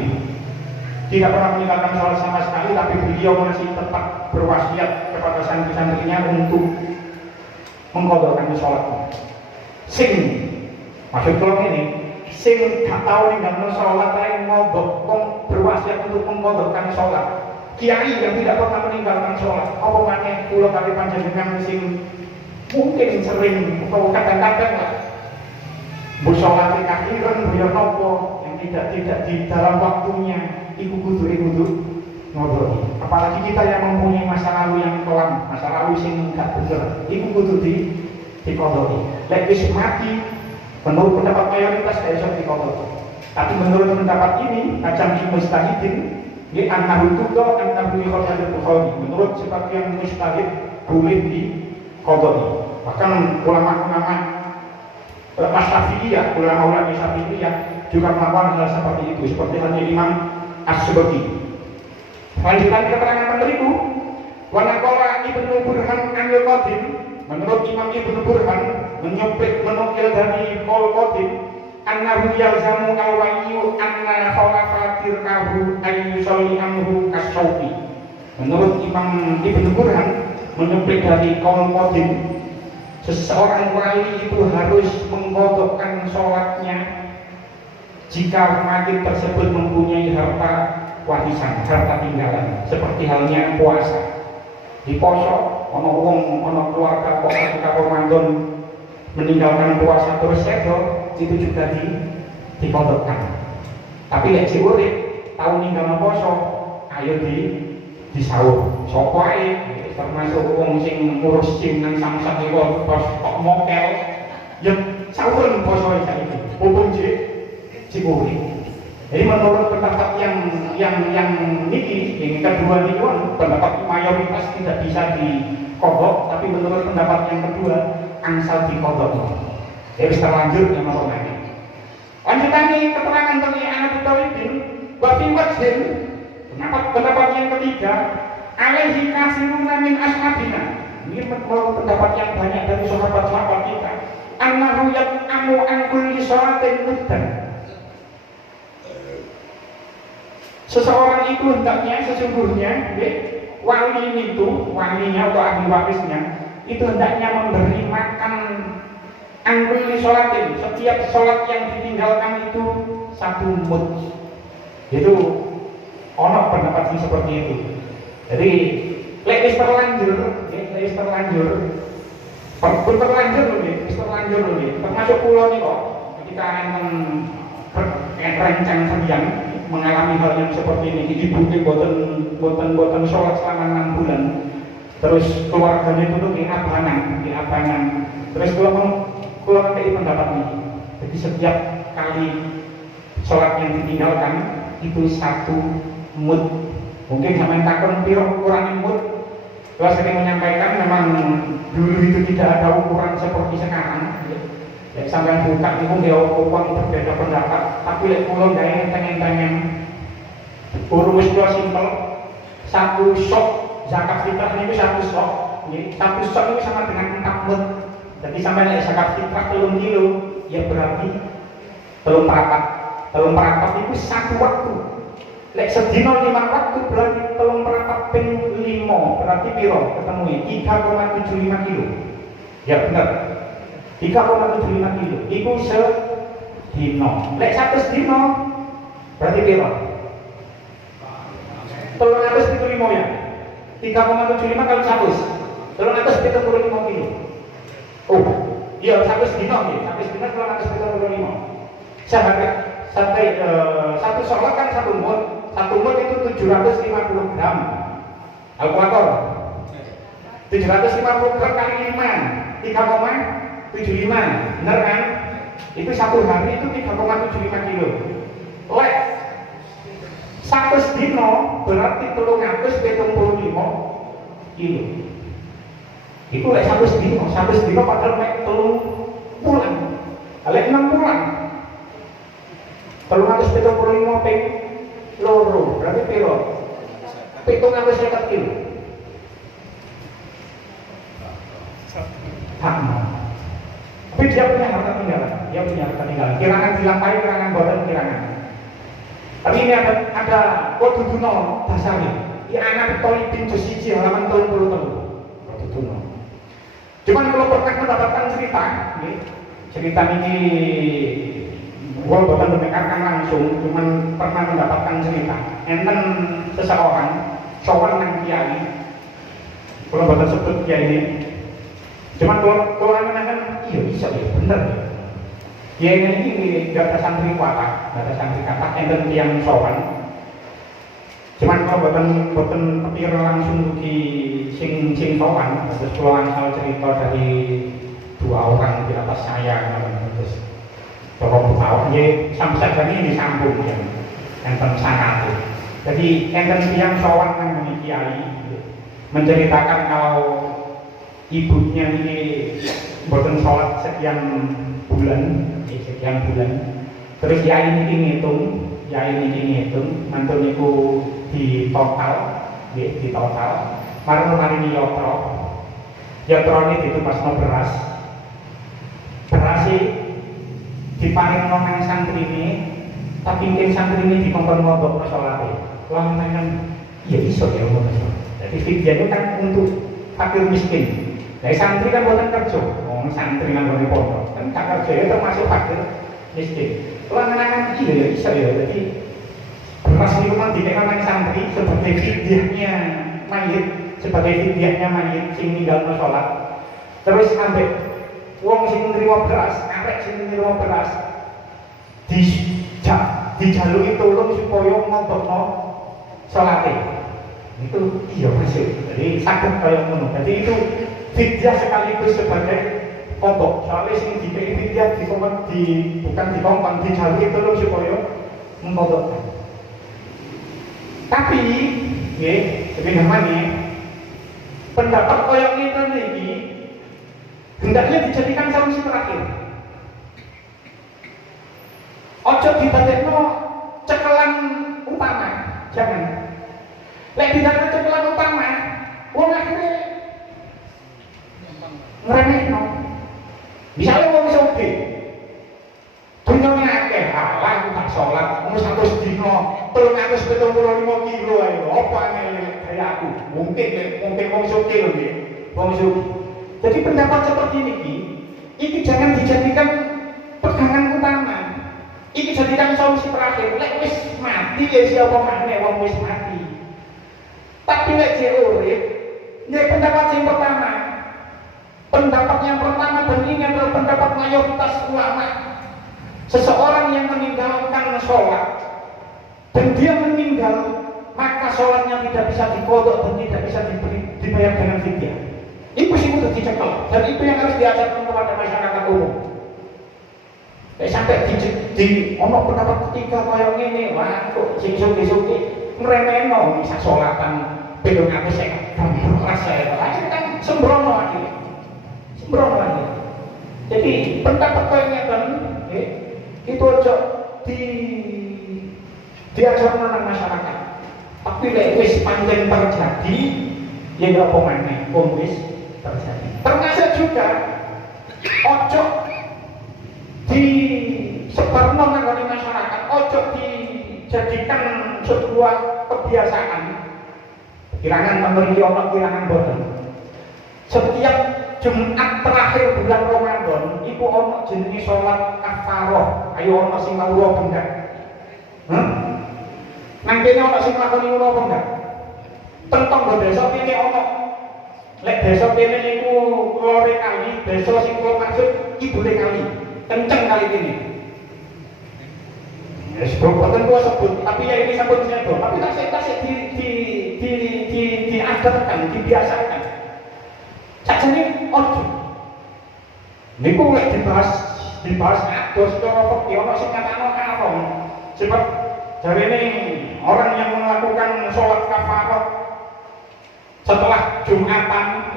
Tidak pernah meninggalkan sholat sama sekali, tapi beliau masih tetap berwasiat kepada santri-santrinya untuk mengkodokkan sholatnya. Sing maksud kalau ini sing gak tau ninggalno sholat lain ngobok berwasiat untuk mengkodokkan sholat. Kiai yang tidak pernah meninggalkan sholat, apa maneh kula kali panjenengan sing mungkin sering atau kadang-kadang lah mbok sholat akhiran beliau nopo yang tidak di dalam waktunya iku kudu ngobrol. Apalagi kita yang mempunyai masa lalu yang kelam, masa lalu sing gak bener, iku kudu dikodok. Lek wis mati, menurut pendapat mayoritas tidak bisa dikodok. Tapi menurut pendapat ini, Kacang Mustahidin, di annahu tuddo annahu yukhodal Bukhari. Menurut sebagian mustahid boleh dikodok. Bahkan ulama-ulama Syafi'iyah, ulama-ulama Syafi'iyah juga melakukan hal seperti itu, seperti halnya Imam As-Subki. Lanjutan keterangan berikut, wa naqala Ibnu Burhan al-Qadim. Menurut Imam Ibnu Burhan menukil dari Al-Qadim, annahu yalzamu al-waliyu anna khalafatir kahu ayyusalli anhu kasyauqi. Menurut Imam Ibnu Burhan menukil dari Al-Qadim, seseorang wali itu harus mengkodokkan sholatnya jika mayit tersebut mempunyai harta warisan, harta tinggalan, seperti halnya puasa. Di poso, ono keluarga kok ketika Ramadan meninggalkan puasa terus sedo, itu juga dipondokkan. Tapi lek urip tahu ninggalno poso, ayo disahur. Sopo ae termasuk wong sing ngurus SIM nang Samsat iku kok mokel, ya sahur poso saiki. Hukum urip. Jadi menurut pendapat yang niki, yang kedua ini pendapat mayoritas tidak bisa dikodok, tapi menurut pendapat yang kedua angsal dikodok. Jadi terlanjur yang mau nanya. Lanjutannya keterangan dari anak Thalibin, wa fi wajhin pendapat yang ketiga alaihi kasiruna min ashabina. Ini pendapat yang banyak dari sahabat-sahabat kita. Annahu yat'amu an kulli salatin muddan. Seseorang itu hendaknya sesungguhnya wali itu, walinya atau ahli warisnya itu hendaknya memberi makan angkuli sholatin, setiap sholat yang ditinggalkan itu 1 mud. Itu ono pendapat seperti itu. Jadi lek terlanjur termasuk pulau nih kok kita akan rencang sekian mengalami hal yang seperti ini. Ibu boten sholat selama 6 bulan, terus keluarganya itu di abangan. Terus kalau pakai pendapat ini, jadi setiap kali sholat yang ditinggalkan itu 1 mud. Mungkin sampai takon piro ukuran mud. Kalau sering menyampaikan memang dulu itu tidak ada ukuran seperti sekarang. Ya, sampai buka itu dia uang berbeda pendapat. Tapi lek pulau gaya enteng-entengan urus dua simpel. 1 sok zakat fitrah ini 1 sok. 1 sok ini sama dengan 4 mud. Jadi sampai lek zakat fitrah 3 kilo, ya berarti 3 perapat itu 1 waktu. Lek sedino 5 waktu berarti 3 perapat ping 5 berarti piro ketemu 3,75 kilo. Ya benar. 3,75 kilo. Iku sedino. Lek 1 sedino berarti piro? 375 ya. 3,75 kali 100. 375 kilo. Oh, iya 1 sedino nggih. 1 sedino 375. Sampai 1 sholat kan 1 mud. 1 mud itu 750 gram. Kalkulator. 750 gram kali 5, 3,75. Benar kan? Itu 1 hari itu 3,75 kilo. Lek 1 sedino berarti 375 kilo. Itu lek 1 sedino padahal lek 3 bulan. Lek 6 bulan 375 ping loro berarti piro? 750 kilo. Tapi dia punya harta tinggalan. Kirangan dilampahi, kirangan boten kirangan. Tapi ini ada kode duno dasarnya. Ini anak Tolibin juz 1 halaman 33. Kode duno. Cuman kalau pernah mendapatkan cerita ini gua bukan mendengarkan langsung, cuman pernah mendapatkan cerita. Enten seseorang, seorang yang kiai, kalau bukan sebut kiai ini. Cuman kalau anak-anak iya bisa ya bener. Kiai ini gak ada santri kata, enten yang sowan. Cuman kalau bukan kepir langsung di sing sowan, terus kalau asal cerita dari 2 orang di atas saya, terus tolong tahu, ya sampai saja ini disambung ya, enten sangat. Jadi enten yang sowan yang kiai menceritakan kalau ibunya ini boten sholat sekian bulan, terus kiai ini ngitung, mantun niku di total, mari ini yotro ini ditupasno beras diparing nang santri ini, tapi mungkin santri ini dikongkon ngobok sholatnya. Kalau menanyakan, iya bisa ya ngobok. Jadi fidyah itu kan untuk fakir miskin. Dari santri kan bukan kerja, santri kan bukan pondok, kan tak kerja itu termasuk fakir miskin. Kalau menanyakan, iya ya bisa ya. Jadi beras itu kan dikatakan nang santri sebagai fidyahnya mayit, sing ninggalno sholat. Terus ambek wong sing nrimo beras, dijaluki tulung supaya ngobokno sholate. Itu iya masuk. Jadi sakit kaya ngono. Jadi itu fidyah sekaligus sebagai kodok. Soalnya sing dikei fidyah bukan dikongkon, dijaluki tulung supaya mengkodokkan. Tapi sebenarnya pendapat kaya ngene iki hendaknya dijadikan solusi terakhir. Ojo dibadekno cekelan Jangan. Lek didana cemilan utama, wong akhirnya ngremehno. Misalnya wong sugih, dunyane akeh, alah aku tak sholat, wong 100 dina, 375 kilo ae. Apa angel kaya aku? Mungkin wong sugih lho nggih. Wong sugih. Jadi pendapat seperti ini jangan dijadikan pegangan utama. Iki jadikan solusi terakhir. Lek wis mati ya siapa maneh wong wis mati. Tapi lek dia urip, ini pendapat yang pertama. Pendapat yang pertama dan ini adalah pendapat mayoritas ulama. Seseorang yang meninggalkan sholat dan dia meninggal, maka sholatnya tidak bisa dikodok dan tidak bisa dibayar dengan fidyah. Itu sih udah dicekel dan itu yang harus diajarkan kepada masyarakat umum. Sampai di ono pendapat ketiga kaya ngene, wah kok sing sugih-sugih ngremehno bisa sholatan pindho ngatus sek rasa akhirnya kan sembrono akhirnya. Sembrono akhirnya. Jadi pendapat kaya ngeten itu aja diajarkan nang masyarakat. Tapi lek wis pancen terjadi ya nggak apa maneh wis terjadi. Termasuk juga ojo di sebarno nang masyarakat, ojo dijadikan sebuah kebiasaan. Kirangan memiliki ono kirangan boten. Setiap Jumat terakhir bulan Ramadan iku ono jenenge salat kafaroh. Ayo ono sing lawuh enggak? Nang kene ono sing lakoni ngono apa enggak? Tentang besok ini ono. Lek besok ini iku lore kali, besok sing kula maksud ibune kali. Kenceng kali ini. Ya sebutkan gua sebut, tapi ya ini sabun sedo. Tapi tasik diajarkan, dibiasakan. Sajane ojo. Niku lek dibahas atus cara fikih ono sing ngatano haram. Sebab jarene orang yang melakukan sholat kafarat setelah Jumatan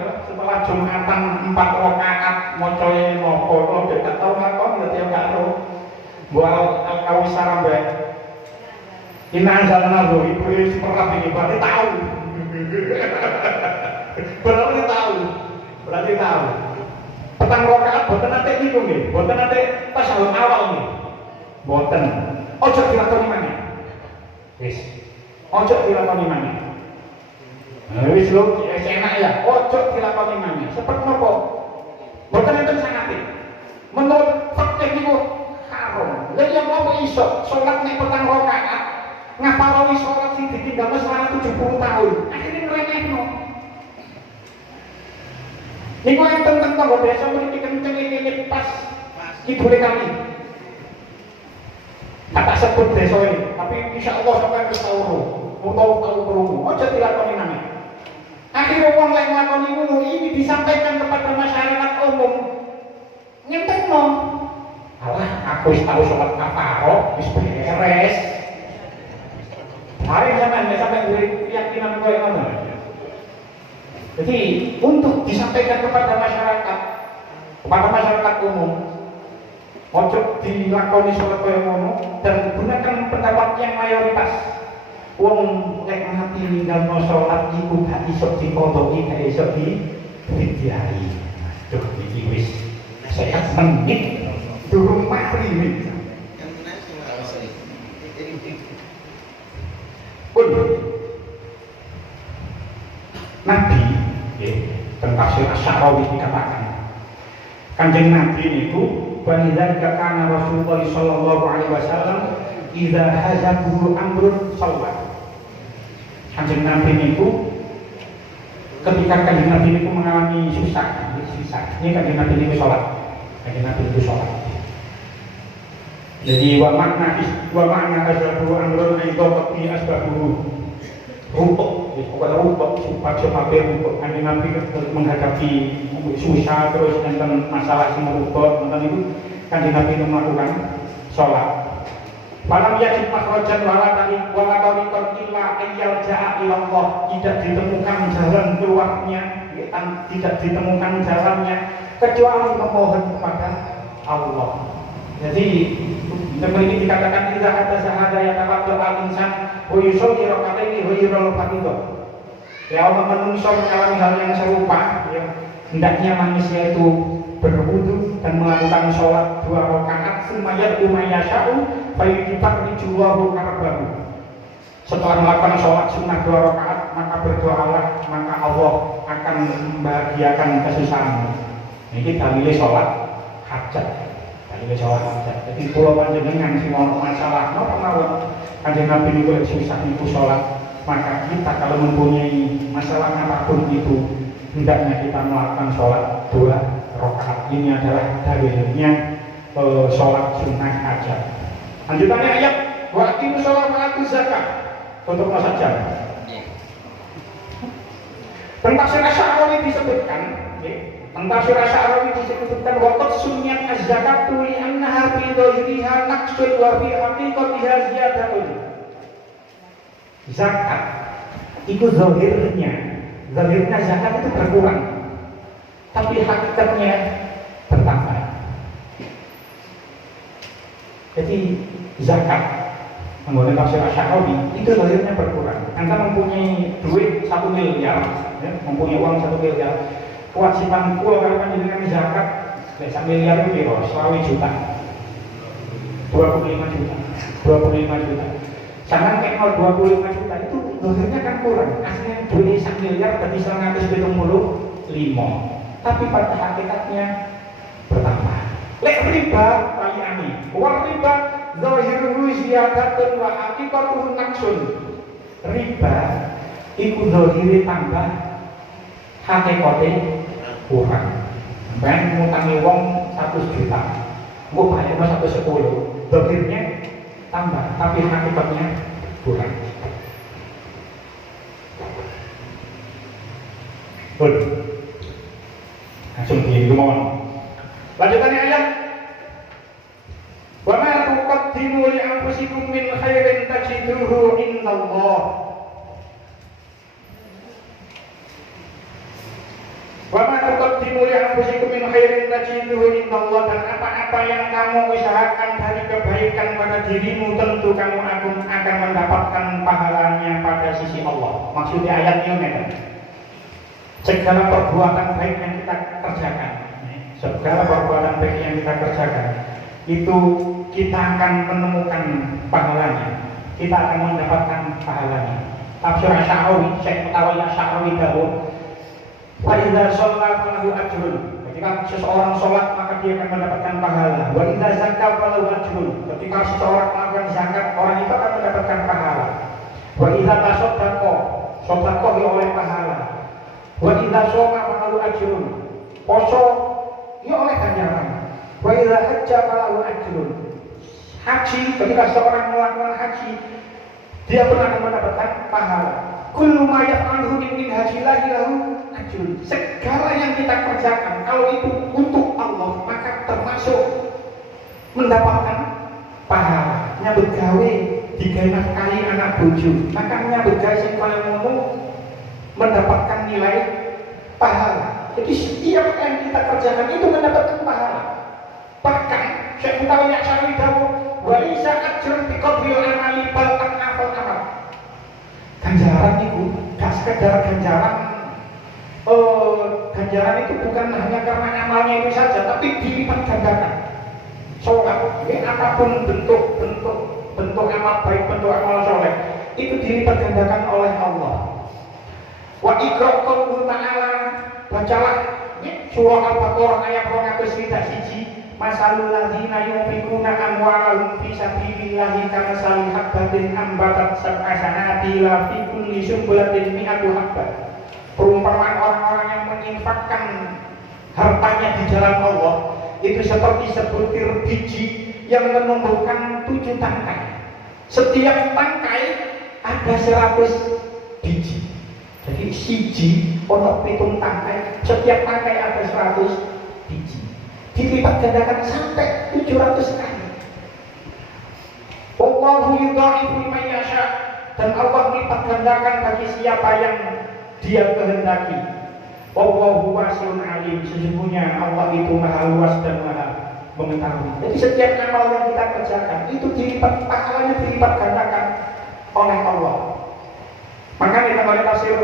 4 rakaat mocoe nopo kok gak tau ngakon dadi gak tau. Wal al-kawisar mbek. Inna anzalna ibu seperti ini berarti tahu. Berarti tahu. Petang rakaat boten nate niku nggih, boten nate tasyahud awal nggih. Boten. Ojo dilakoni maneh. Wis. Ojo dilakoni maneh. Wis lho, enak ya. Ojo dilakoni maneh. Sepet napa? Boten enten sanate. Menurut fikih niku haram. Lha yang mau iso salat nek petang rakaat, ngapaloi salat sing ditinggal selama 70 tahun. Akhire ngremehno. Niku enten tentang desa mriki kenceng iki pas kidule kami. Tak sebut desa ini, tapi insya Allah sampai ke tahu krungu. Aja dilakoni maneh. Akhirnya wong lek nglakoni ngono ini disampaikan kepada masyarakat umum. Nyentekno. Alah, aku wis tau salat kafaroh, wis beres. Hari sampai duwe keyakinan koyo ngono. Jadi untuk disampaikan kepada masyarakat umum, ojo dilakoni sholat kaya ngono dan gunakan pendapat yang mayoritas. Wong lek mati ninggalno sholat iku gak iso dikodhoki, gak iso difidyai. Aduh iki wis sehat menit durung mari iki. Nabi tentang tafsir Asy-Syarawi dikatakan Kanjeng Nabi niku walidzalika kana Rasulullah sallallahu alaihi wasallam idza hazabu amrun shalla. Kanjeng Nabi niku ketika Kanjeng Nabi niku mengalami susah, ini Kanjeng Nabi niku salat. Kanjeng Nabi niku salat. Jadi wa makna hazabu amrun aido bi asbabu rumput, pokoknya rumput, supaya rumput. Kanjeng Nabi menghadapi susah terus tentang masalah si rumput, tentang itu Kanjeng Nabi itu melakukan sholat. Malam yajib makhrajan wala tariqan illa ayyal ja'a ila Allah. Tidak ditemukan jalan keluarnya, tidak ditemukan jalannya kecuali memohon kepada Allah. Jadi seperti dikatakan idza hatta sahada ya tawakkal al-insan wa yusalli raka'ataini ghairul fardhu. Ya Allah manusia mengalami hal yang serupa ya. Hendaknya manusia itu berwudu dan melakukan sholat 2 rakaat semayat umayyasha'u fayujibar rijulahu karbahu. Setelah melakukan sholat sunnah 2 rakaat maka berdoalah, maka Allah akan membahagiakan kesusahanmu. Ini dalile sholat hajat. Dalile sholat hajat. Jadi kalau panjenengan sing ono masalah napa mawon Kanjeng Nabi niku susah niku sholat, maka kita kalau mempunyai masalah apapun itu hendaknya kita melakukan sholat 2 rakaat. Ini adalah dalilnya sholat sunnah hajat. Lanjutannya ayat wa aqimus sholat wa atuz zakat. Untuk saja. Tentang surah Sya'rawi disebutkan, tentang surah Sya'rawi disebutkan waqad sunniyat az-zakatu li annaha fi dhahiriha naqsun wa fi haqiqatiha ziyadatun. Zakat itu zahirnya zakat itu berkurang, tapi hakikatnya bertambah. Jadi zakat menggunakan tafsir Asy-Sya'rawi itu zahirnya berkurang. Anda mempunyai duit 1 miliar, ya, mempunyai uang 1 miliar, kewajiban kula kalau panjenengan zakat 1 miliar itu piro? 20 juta, 25 juta, 25 juta. Jangan kayak 25 juta itu zahirnya kan kurang. Aslinya duit 1 miliar berarti 175, tapi pada hakikatnya bertambah. Lek riba kali ani, uang riba zahiruhu ziyadatun wa haqiqatuhu naqsun. Riba iku zahire tambah, hakikate kurang. Ben ngutangi wong 100 juta, engko bayarno 110, zahirnya tambah tapi hakikatnya kurang. Betul. Langsung diomong. Lanjutannya ayat wa ma tuqaddimu li anfusikum min khairin tajiduhu indallah. Wa ma tuqaddimu li anfusikum min khairin tajiduhu indallah, dan apa-apa yang kamu usahakan dari kebaikan pada dirimu tentu kamu akan mendapatkan pahalanya pada sisi Allah. Maksudnya ayatnya memang segala perbuatan baik yang kita kerjakan, segala perbuatan baik yang kita kerjakan itu kita akan menemukan pahalanya, kita akan mendapatkan pahalanya. Tafsir Asy-Sya'rawi, Syekh Mutawawi Asy-Sya'rawi dawuh, wa idza shalla falahu ajrun. Ketika seseorang sholat maka dia akan mendapatkan pahala. Wa idza zakata falahu ajrun. Ketika seseorang melakukan zakat, orang itu akan mendapatkan pahala. Wa idza tasaddaqa, sedekah dia oleh pahala. Wa idza shoma falahu ajrun. Poso dia oleh ganjaran. Wa idza hajja falahu ajrun. Haji, ketika seorang melakukan haji, dia pun akan mendapatkan pahala. Kullu ma yaf'aluhu min hajillahi lahu ajrun. Segala yang kita kerjakan kalau itu untuk Allah maka termasuk mendapatkan pahala. Nyambut gawe digawe kali anak bojo, maka nyambut gawe sing kaya ngono mendapatkan nilai pahala. Jadi setiap yang kita kerjakan itu mendapatkan pahala. Bahkan Syekh Mutawawi Asy-Sya'rawi dawuh, wa laysa ajrun bi qadri amali bal afal amal. Ganjaran itu gak sekedar ganjaran. Ganjaran itu bukan hanya karena amalnya itu saja, tapi dilipat gandakan. Sholat, apapun bentuk amal baik, bentuk amal soleh, itu dilipat gandakan oleh Allah. Wa iqra' qauluhu ta'ala, bacalah surah Al-Baqarah ayat 231. Masalul ladzina yunfiquna amwalahum fi sabilillahi kamathali habbatin ambatat sab'a sanabila fi kulli sunbulatin mi'atu habbah. Perumpamaan orang-orang yang menginfakkan hartanya di jalan Allah itu seperti sebutir biji yang menumbuhkan 7 tangkai. Setiap tangkai ada 100 biji. Jadi siji ono 7 tangkai, setiap tangkai ada 100 biji. Dilipat gandakan sampai 700 kali. Wallahu yudha'ifu liman yasha, dan Allah lipat gandakan bagi siapa yang Dia kehendaki. Wallahu wasi'un alim, sesungguhnya Allah itu maha luas dan maha mengetahui. Jadi setiap amal yang kita kerjakan itu dilipat, pahalanya dilipat gandakan oleh Allah. Makanya dalam tafsir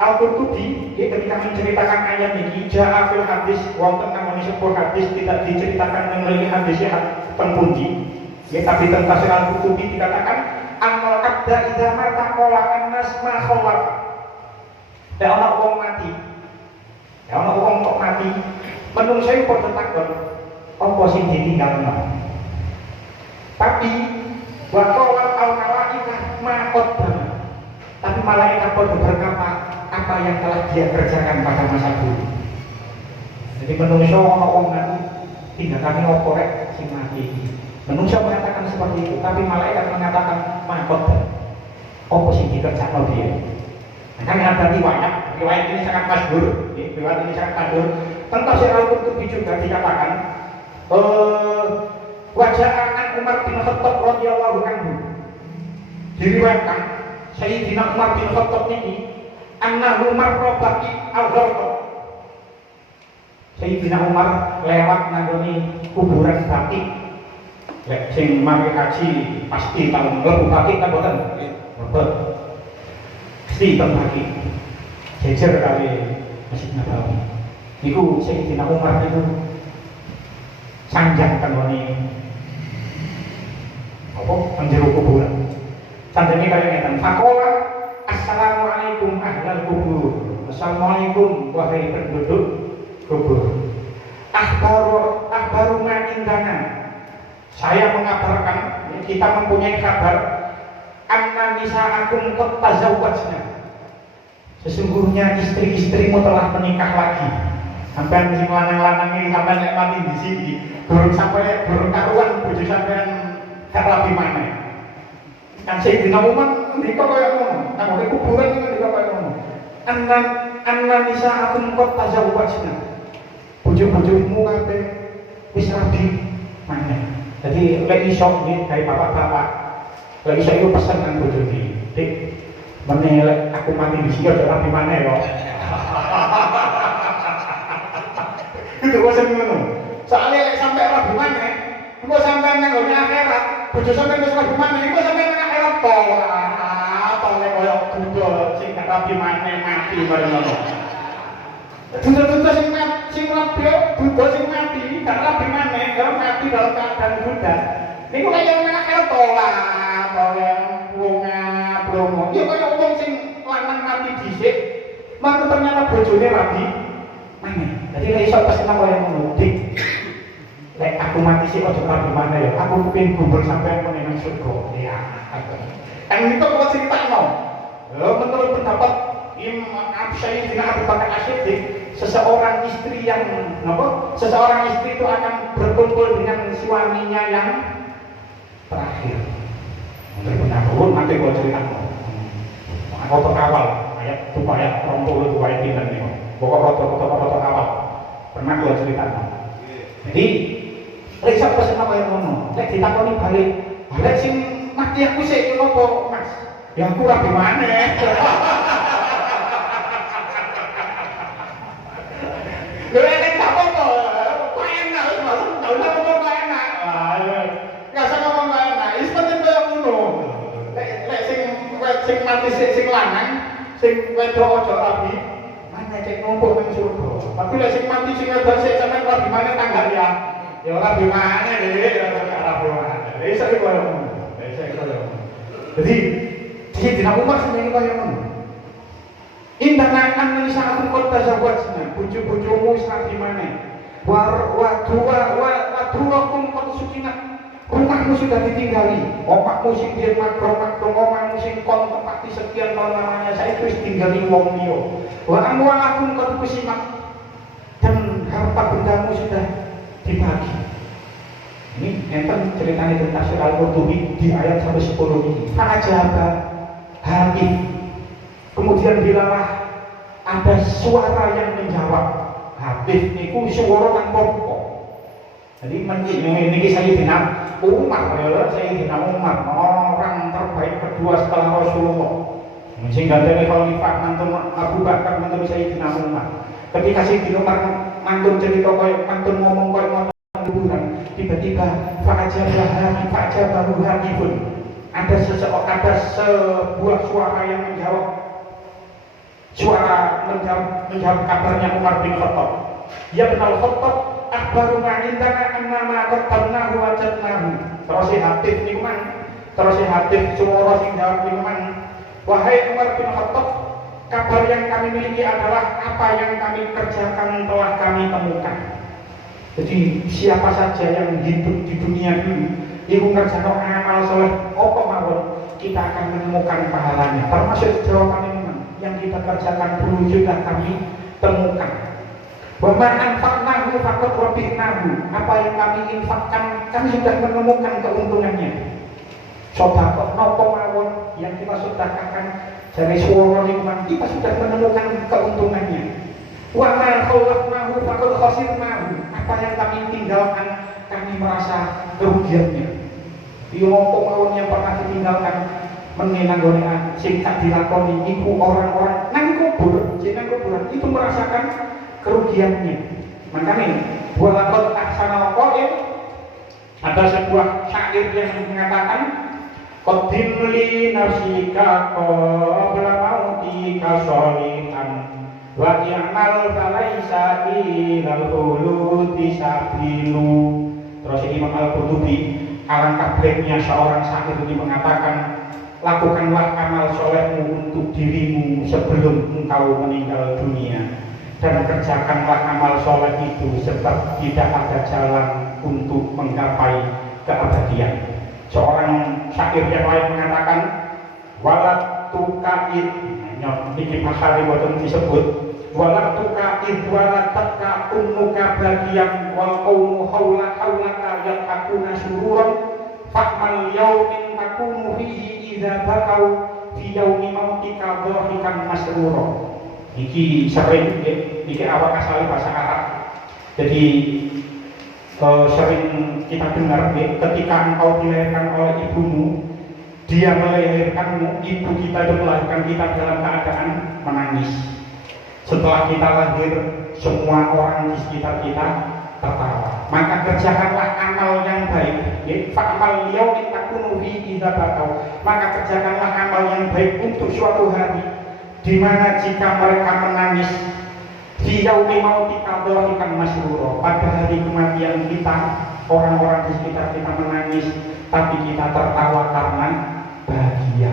Al-Qurtubi ketika menceritakan ayat ini, ja'a fil hadis wonten namanya sebuah hadis tidak diceritakan melalui hadisnya pengundi. Tapi dalam tafsir Al-Qurtubi dikatakan amal abda idza mata qala an-nas ma khawaf. Ya ana wong mati. Ya ana wong kok mati. Menungso iku padha takon apa sing ditinggalno. Tapi wa qala al-malaikah ma qaddama. Tapi malaikat pun berkata apa yang telah dia kerjakan pada masa dulu. Jadi menungso ana wong mati tindakannya apa rek sing mati. Menungso mengatakan seperti itu, tapi malaikat mengatakan makot apa sing dikerjakan dia. Kan ada riwayat ini sangat masyhur, riwayat ini sangat masyhur. Tentang Syekh Al-Qurtubi juga dikatakan wajah anak Umar bin Khattab radhiyallahu anhu. Diriwayatkan Sayyidina Umar bin Khattab ini annahu marra baqi al-gharqa. Sayyidina Umar lewat nanggone kuburan Baqi. Lek sing mari haji pasti tahu mlebu Baqi ta boten? Mboten. Pasti teng Baqi. Jejer kali Masjid Nabawi. Niku Sayyidina Umar itu sanjang kanggone apa penjero kuburan. Sanjane kaya ngeten. Faqala assalamualaikum ahlal kubur. Assalamualaikum wahai penduduk kubur. Akhbaru ma indana. Saya mengabarkan, kita mempunyai kabar anna nisa'akum qad tazawwajna. Sesungguhnya istri-istrimu telah menikah lagi. Sampai sing lanang-lanang ini sampai nek mati di sini, durung sampai durung karuan bojo sampean gak rabi maneh. Kan Sayyidina Umar ndika kaya ngono, nang kuburan iki ndika kaya ngono. Anna nisa'akum qad tazawwajna. Bojo-bojomu kabeh wis rabi maneh. Jadi lek iso nggih gawe bapak-bapak. Lek iso iku pesen nang bojo iki. Dik, meneh aku mati di sini aja rabi maneh kok. Itu kok sing ngono. Soale lek sampai rabi maneh, engko sampean nang ngene akhirat, bojo sampean wis rabi maneh, engko sampean nang akhirat to. Tole koyo kudu sing gak rabi maneh mati bareng ngono. Duda-duda sing rabi, duda sing mati, gak rabi maneh, gak mati dalam keadaan duda. Niku kaya nang akhirat to lah, koyo wonga bromo. Ya koyo wong sing lanang mati dhisik, mangko ternyata bojone rabi maneh. Jadi lek iso pesen koyo ngono, Dik. Lek aku mati sik aja rabi maneh ya. Aku kepengin gumbul sampean meneh nang surga. Ya. Kan niku kok critakno. Menurut pendapat Imam Sayyidina Abu Bakar As-Siddiq, seseorang istri itu akan berkumpul dengan suaminya yang terakhir. Menurut pendapat nanti gua ceritakan. Foto awal ayat 2 ayat 20 ayat 3 nih. Pokok foto awal pernah gua ceritakan. Jadi lek sak pesen apa yang ngono, lek ditakoni balik, lek sing mati aku sik ngopo, Mas? Ya aku rabi maneh. Lho nek gak apa-apa, kok enak wis Mas, gak usah ngomong kok enak. Gak usah ngomong kok enak, wis penting koyo ngono. Lek sing mati sing lanang, sing wedok aja rabi, maneh cek numpuk nang surga. Tapi lek sing mati sing wedok sik sampean rabi maneh tanggal ya. Ya rabi maneh Dik, rabi maneh. Wis iki koyo ngono. Jadi Sayyidina Umar seneng koyo ngono. Indana an nisa'akum qad tazawwajna, bojo-bojomu wis rabi maneh. Wa duwakum qad sukinat. Rumahmu sudah ditinggali. Omahmu sing biyen makro-makro, omahmu sing kon tempati sekian tahun namanya saya wis tinggali wong liya. Wa amwalakum qad kusimat. Dan harta bendamu sudah dibagi. Ini enten ceritanya tentang Tafsir Al-Qurtubi di ayat 10 ini. Fa'ajaba Habib. Kemudian bilalah ada suara yang menjawab. Habib niku suara kang pokok. Jadi ini Sayyidina Umar, Sayyidina Umar, orang terbaik kedua setelah Rasulullah. Sing gantene khalifah mantun Abu Bakar mantun Sayyidina Umar. Ketika Sayyidina Umar mantun cerita koyo mantun ngomong koyo dalam kuburan, tiba-tiba fa'ajabahu hadifun. Ada sebuah suara yang menjawab kabarnya Umar bin Khattab. Ya benar Khattab, akhbaru ma'indana annama qattalnahu wa jadnahu. Terus hatif niku man, terus hatif suara sing jawab niku man. Wahai Umar bin Khattab, kabar yang kami miliki adalah apa yang kami kerjakan telah kami temukan. Jadi siapa saja yang hidup di dunia dulu, ibu ngerjakan amal soleh, apa mawon, kita akan menemukan pahalanya. Termasuk jawaban yang kita kerjakan dulu juga kami temukan. Wa ma anfaqnahu faqad wabihnahu. Apa yang kami infakkan, kami sudah menemukan keuntungannya. Sedekah napa mawon yang kita sedekahkan dari suara nikmat, kita sudah menemukan keuntungannya. Wa ma khawafnahu faqad khasirnahu. Apa yang kami tinggalkan, kami merasa kerugiannya. Yo napa mawon yang pernah ditinggalkan menenanggone singkat dilakoni iku orang-orang nang kubur, jeneng kuburan itu merasakan kerugiannya. Makanya walaqad ahsana qail, ada sebuah syair yang mengatakan qadim li nafsika qabla mautika sholihan wa i'mal falaisa ilal khuludi sabilu. Terus Imam Al-Qurtubi, alangkah baiknya seorang syair ini mengatakan, lakukanlah amal solehmu untuk dirimu sebelum engkau meninggal dunia, dan kerjakanlah amal soleh itu sebab tidak ada jalan untuk menggapai keabadian. Seorang syair yang lain mengatakan, walat tukaid, niki pasari boten disebut, walat tukaid walat taka ummuka bagian wal qaumu haula haulaka yatakuna sururan fa'mal yaumin takunu fihi idza bakau fi yaumi mautika dhahikan masrura. Iki sering iki awak asal bahasa Arab. Jadi sering kita dengar ketika engkau dilahirkan oleh ibumu, dia melahirkanmu, ibu kita itu melahirkan kita dalam keadaan menangis. Setelah kita lahir, semua orang di sekitar kita tertawa. Maka kerjakanlah amal yang baik. Fa'amal yaumin takunu fi idza bakau. Maka kerjakanlah amal yang baik untuk suatu hari di mana jika mereka menangis, fi yaumi mautika dhahikan masrura. Pada hari kematian kita, orang-orang di sekitar kita menangis, tapi kita tertawa karena bahagia.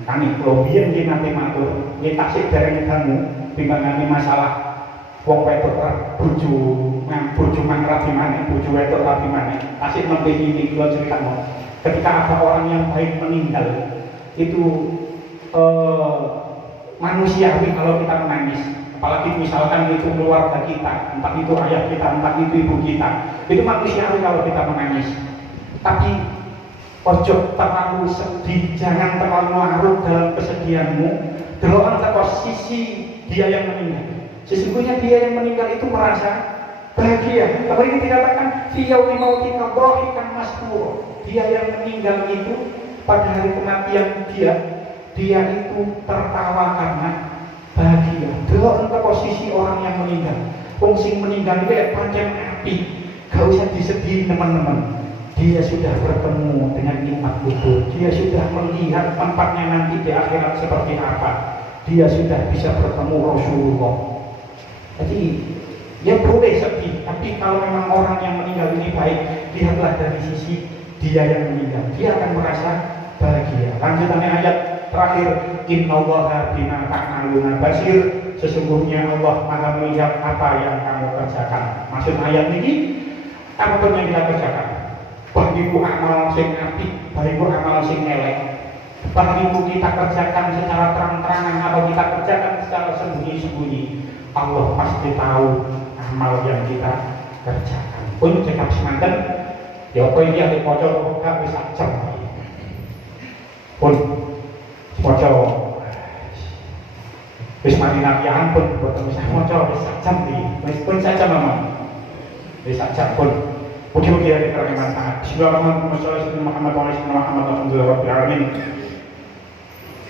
Makanya kalau biar kita matur, kita tasik dari kamu, bimbangane masalah wong wedok bojo mangrat di mana, bojo wedok di mana. Tasik nembe iki kula critakno. Ketika ada orang yang baik meninggal, itu manusiawi kalau kita menangis. Apalagi misalkan itu keluarga kita, entah itu ayah kita, entah itu ibu kita, itu manusiawi kalau kita menangis. Tapi ojo terlalu sedih, jangan terlalu larut dalam kesedihanmu. Delok teko sisi dia yang meninggal. Sesungguhnya dia yang meninggal itu merasa bahagia. Kalau ini dikatakan fi yaumi mautika dhahikan masrura. Dia yang meninggal itu pada hari kematian dia itu tertawa karena bahagia. Delok teko sisi orang yang meninggal. Wong sing meninggal iki pancen api. Gak usah disedih teman-teman. Dia sudah bertemu dengan nikmat kubur. Dia sudah melihat tempatnya nanti di akhirat seperti apa. Dia sudah bisa bertemu Rasulullah. Jadi ya boleh sedih, tapi kalau memang orang yang meninggal ini baik, lihatlah dari sisi dia yang meninggal. Dia akan merasa bahagia. Lanjutannya ayat terakhir, innallaha bima ta'maluna basir. Sesungguhnya Allah Maha melihat apa yang kamu kerjakan. Maksud ayat ini, apapun yang kita kerjakan, baik itu amal sing apik, baik itu amal sing elek, baik itu kita kerjakan secara terang-terangan atau kita kerjakan secara sembunyi-sembunyi, Allah pasti tahu amal yang kita kerjakan. Pun cekap semanten, ya apa ini ada pocok gak bisa jam. Pun pocok wis mari nabian pun boten bisa maca wis jam iki. Pun saja Mama. Wis jam pun. Mudah-mudahan kita bermanfaat. Bismillahirrahmanirrahim. Muhammad wa ala alihi wa sahbihi Muhammad. Alhamdulillah rabbil alamin.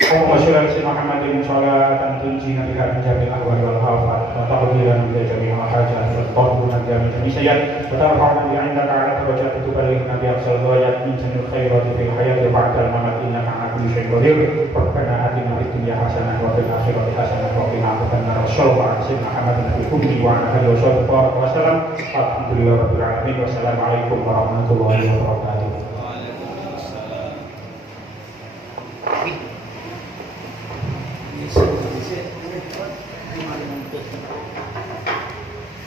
اللهم صل على سيدنا محمد صلاة تنجينا بها من جميع الأهوال والآفات وتقضي لنا بها جميع الحاجات وتطهرنا بها من جميع السيئات وترفعنا بها عندك على درجات تبلغنا بها أقصى الغايات من جميع الخيرات في الحياة وبعد الممات إنك على كل شيء قدير ربنا آتنا في الدنيا حسنة وفي الآخرة حسنة وقنا عذاب النار صلى الله على سيدنا محمد في الأمي وعلى آله وصحبه وسلم الحمد لله رب العالمين والسلام عليكم ورحمة الله وبركاته. Ini